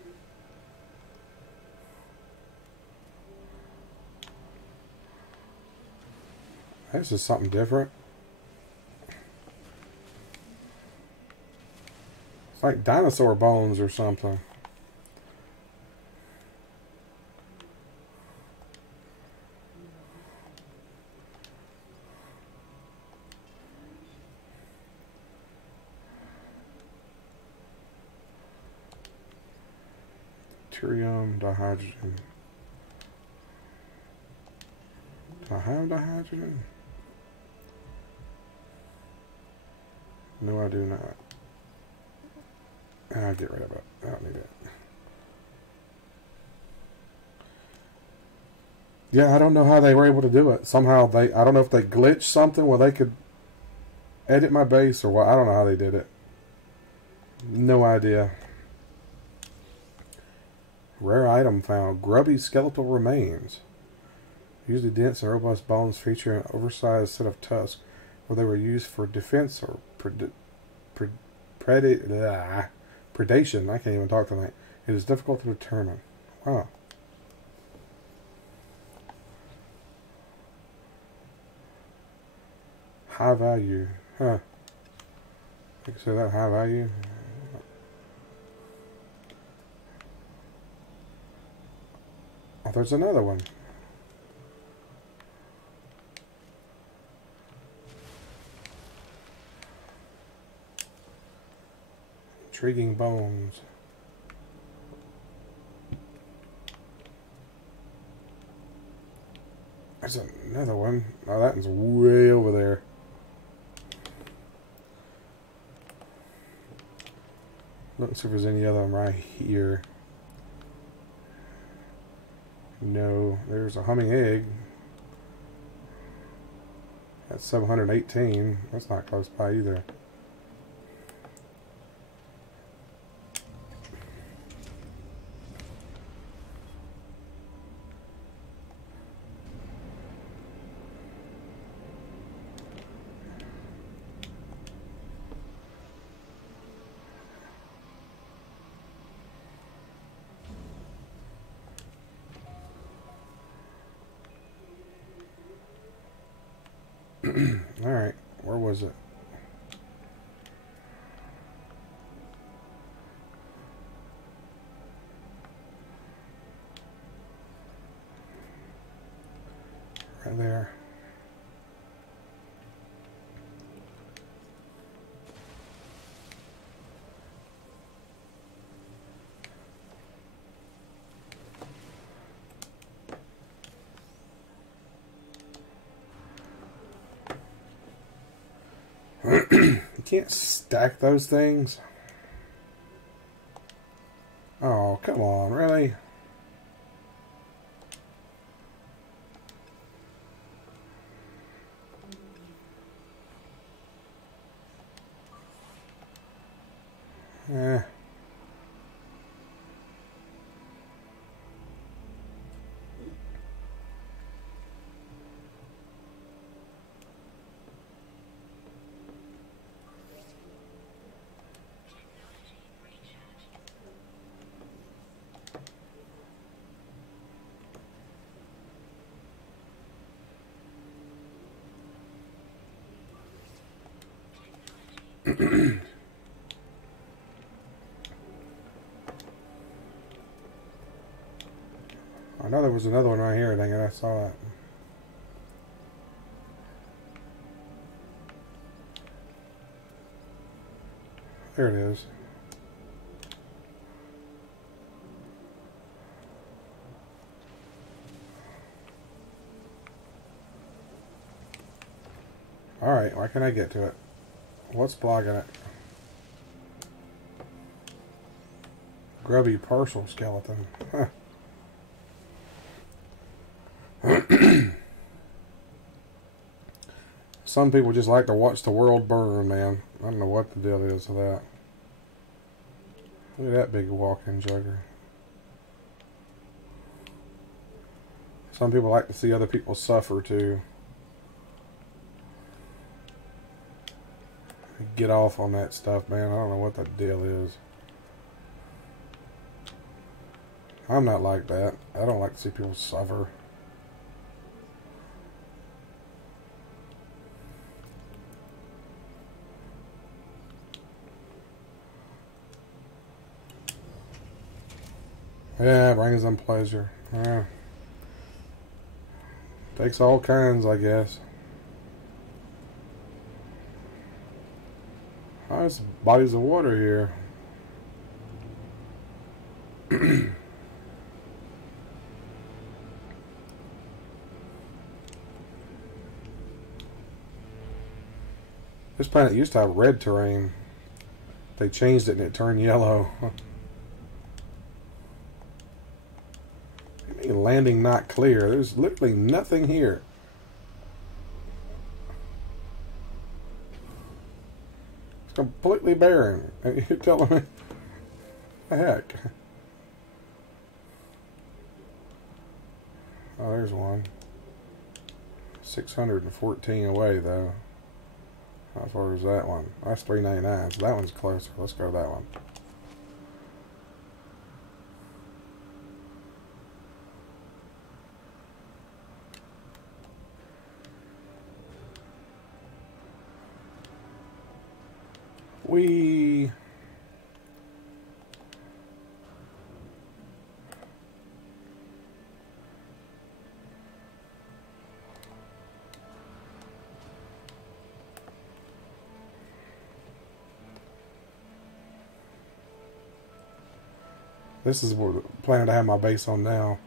This is something different. It's like dinosaur bones or something. Deuterium, dihydrogen. Do I have dihydrogen? No, I do not. I'll get rid of it. I don't need it. Yeah, I don't know how they were able to do it. Somehow they, I don't know if they glitched something where they could edit my base or what. I don't know how they did it. No idea. Rare item found. Grubby skeletal remains. Usually dense and robust bones feature an oversized set of tusks where they were used for defense or predation. I can't even talk tonight. It is difficult to determine. Wow. High value. Huh. You can say that, high value. Oh, there's another one. Intriguing bones. There's another one. Oh, that one's way over there. Let's see if there's any other one right here. No, there's a humming egg. That's 718. That's not close by either. Alright, where was it? there. You can't stack those things. Oh, come on, really? Eh. I know there was another one right here. Dang it, I saw it. There it is. Alright, why can't I get to it? What's blocking it? Grubby partial skeleton. Huh. Some people just like to watch the world burn, man. I don't know what the deal is with that. Look at that big walking jugger. Some people like to see other people suffer too. Get off on that stuff, man. I don't know what that deal is. I'm not like that. I don't like to see people suffer. Yeah, it brings them pleasure. Yeah. Takes all kinds, I guess. Oh, there's bodies of water here. This planet used to have red terrain. They changed it and it turned yellow. Landing not clear. There's literally nothing here. It's completely barren. You're telling me? The heck? Oh, there's one. 614 away, though. How far is that one? That's 399, so that one's closer. Let's go to that one. We This is what I'm planning to have my base on now.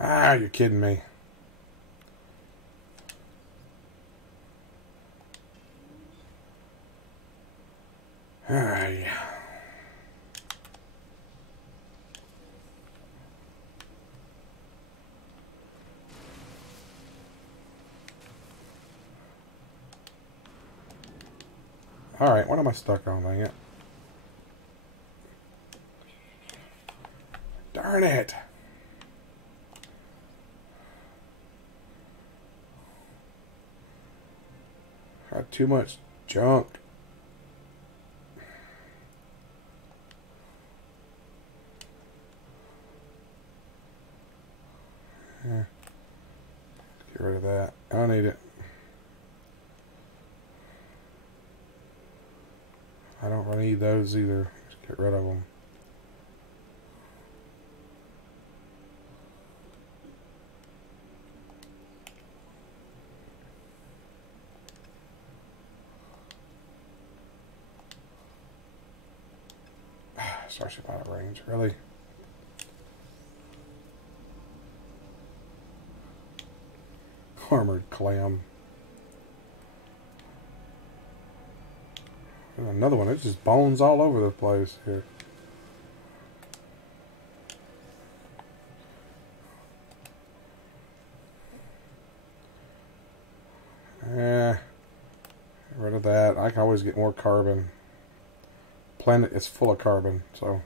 Ah, you're kidding me. Alright. Alright, what am I stuck on? Dang it. Darn it. Got too much junk. Yeah. Get rid of of that. I don't need it. I don't really need those either. Just get rid of them. Starship out of range, really? Armored clam. And another one. It's just bones all over the place here. Get rid of that. I can always get more carbon. Planet is full of carbon, so.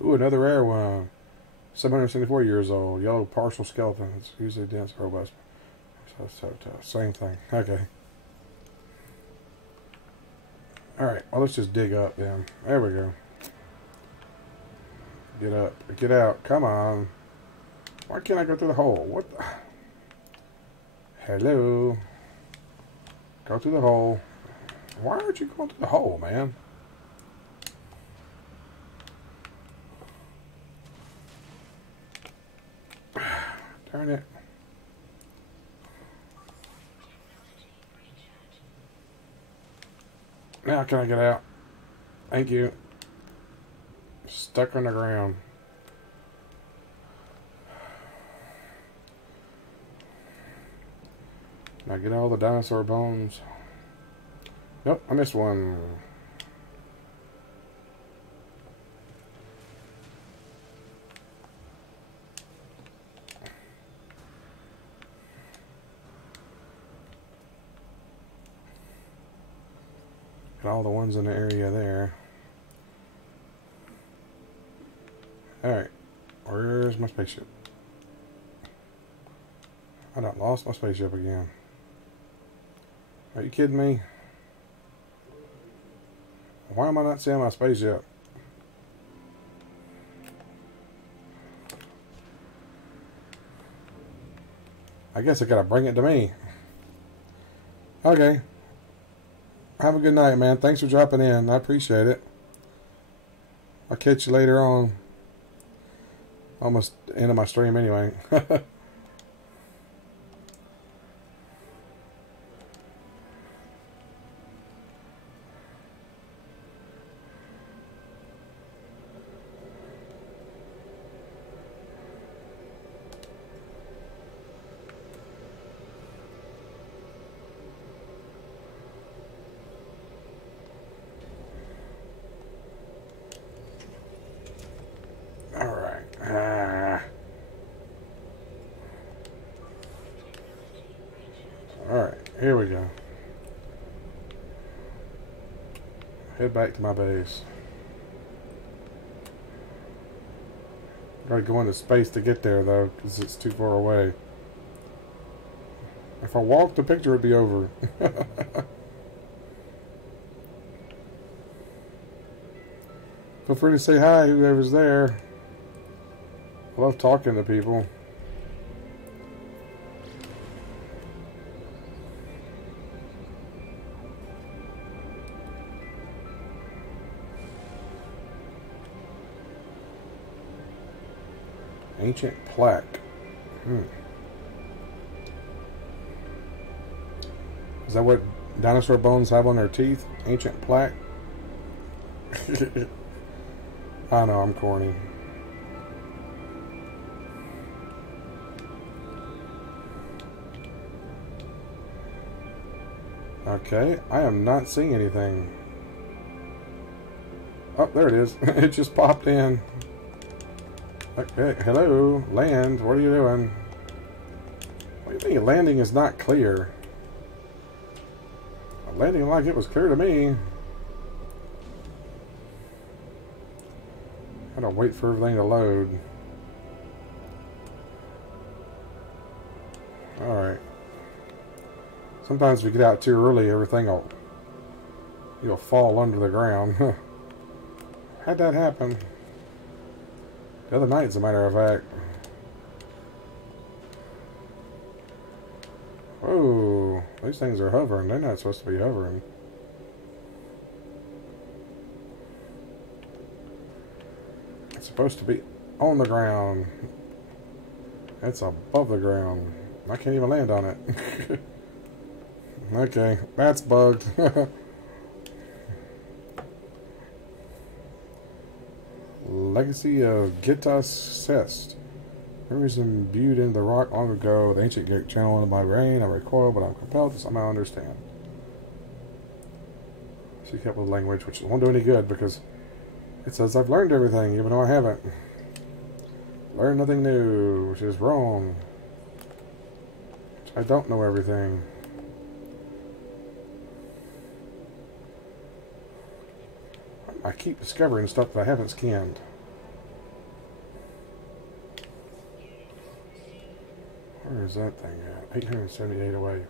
Ooh, another rare one. 774 years old. Yellow partial skeleton. It's usually dense, robust. So same thing. Okay. Alright, well, let's just dig up then. There we go. Get up. Get out. Come on. Why can't I go through the hole? What the? Hello. Go through the hole. Why aren't you going through the hole, man? Darn it. Now can I get out? Thank you. Stuck on the ground. Now get all the dinosaur bones. Nope, I missed one. Got all the ones in the area there. Alright. Where's my spaceship? I done lost my spaceship again. Are you kidding me? Why am I not seeing my spaceship? I guess I gotta bring it to me. Okay. Have a good night, man. Thanks for dropping in. I appreciate it. I'll catch you later on. Almost end of my stream anyway. Here we go. Head back to my base. Gotta go into space to get there though, because it's too far away. If I walked, the picture would be over. Feel free to say hi, whoever's there. I love talking to people. Ancient plaque. Is that what dinosaur bones have on their teeth? Ancient plaque? I know, I'm corny. Okay, I am not seeing anything. Oh, there it is. It just popped in. Okay, hello, land, what are you doing? What do you mean landing is not clear? Landing like it was clear to me. I gotta wait for everything to load. Alright. Sometimes if you get out too early, everything you'll fall under the ground. Had that happen the other night, as a matter of fact. Whoa, these things are hovering. They're not supposed to be hovering. It's supposed to be on the ground. It's above the ground. I can't even land on it. Okay, that's bugged. Legacy of Gitas Cest. Memories imbued into the rock long ago. The ancient Greek channel in my brain. I recoil, but I'm compelled to somehow understand. She kept with language, which won't do any good because it says I've learned everything, even though I haven't. Learn nothing new, which is wrong. I don't know everything. I keep discovering stuff that I haven't scanned. Where is that thing at? 878 away.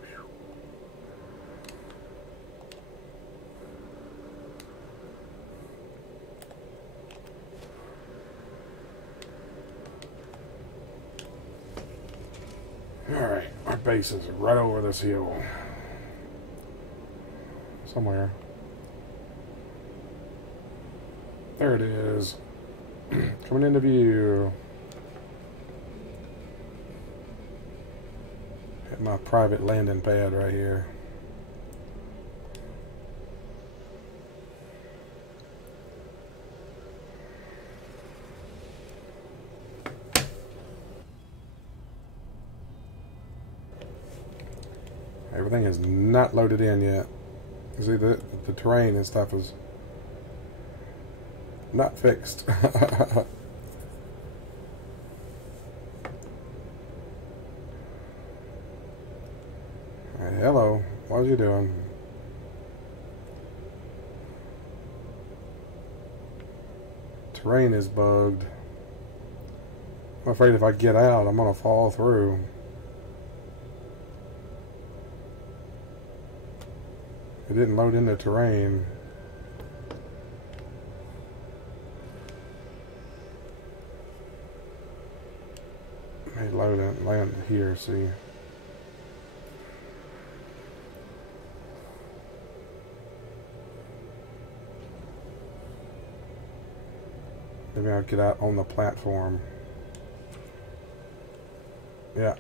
Alright, our base is right over this hill. Somewhere. There it is. Coming into view. Hit my private landing pad right here. Everything is not loaded in yet. You see the terrain and stuff is not fixed. Hey, hello, what are you doing? Terrain is bugged. I'm afraid if I get out, I'm gonna fall through. It didn't load into terrain. May load it, land here, see. Maybe I'll get out on the platform. Yeah,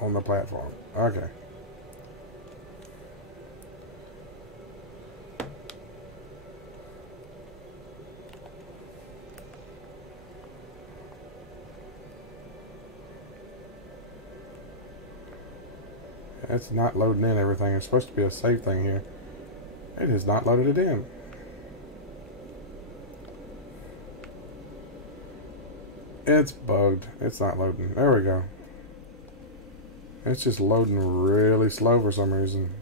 on the platform. Okay. It's not loading in everything. It's supposed to be a safe thing here. It has not loaded it in. It's bugged. It's not loading. There we go. It's just loading really slow for some reason.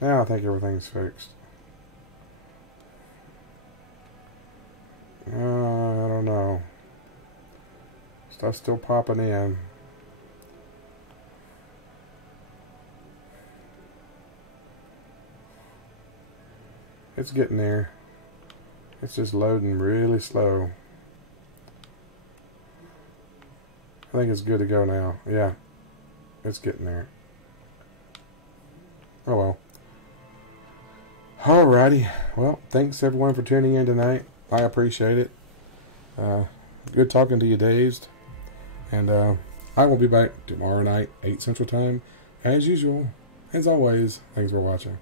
Now I think everything's fixed. I don't know. Stuff's still popping in. It's getting there. It's just loading really slow. I think it's good to go now. Yeah. It's getting there. Oh well. Alrighty. Well, thanks everyone for tuning in tonight. I appreciate it. Good talking to you, Dazed. And I will be back tomorrow night, 8 Central Time. As usual. As always, thanks for watching.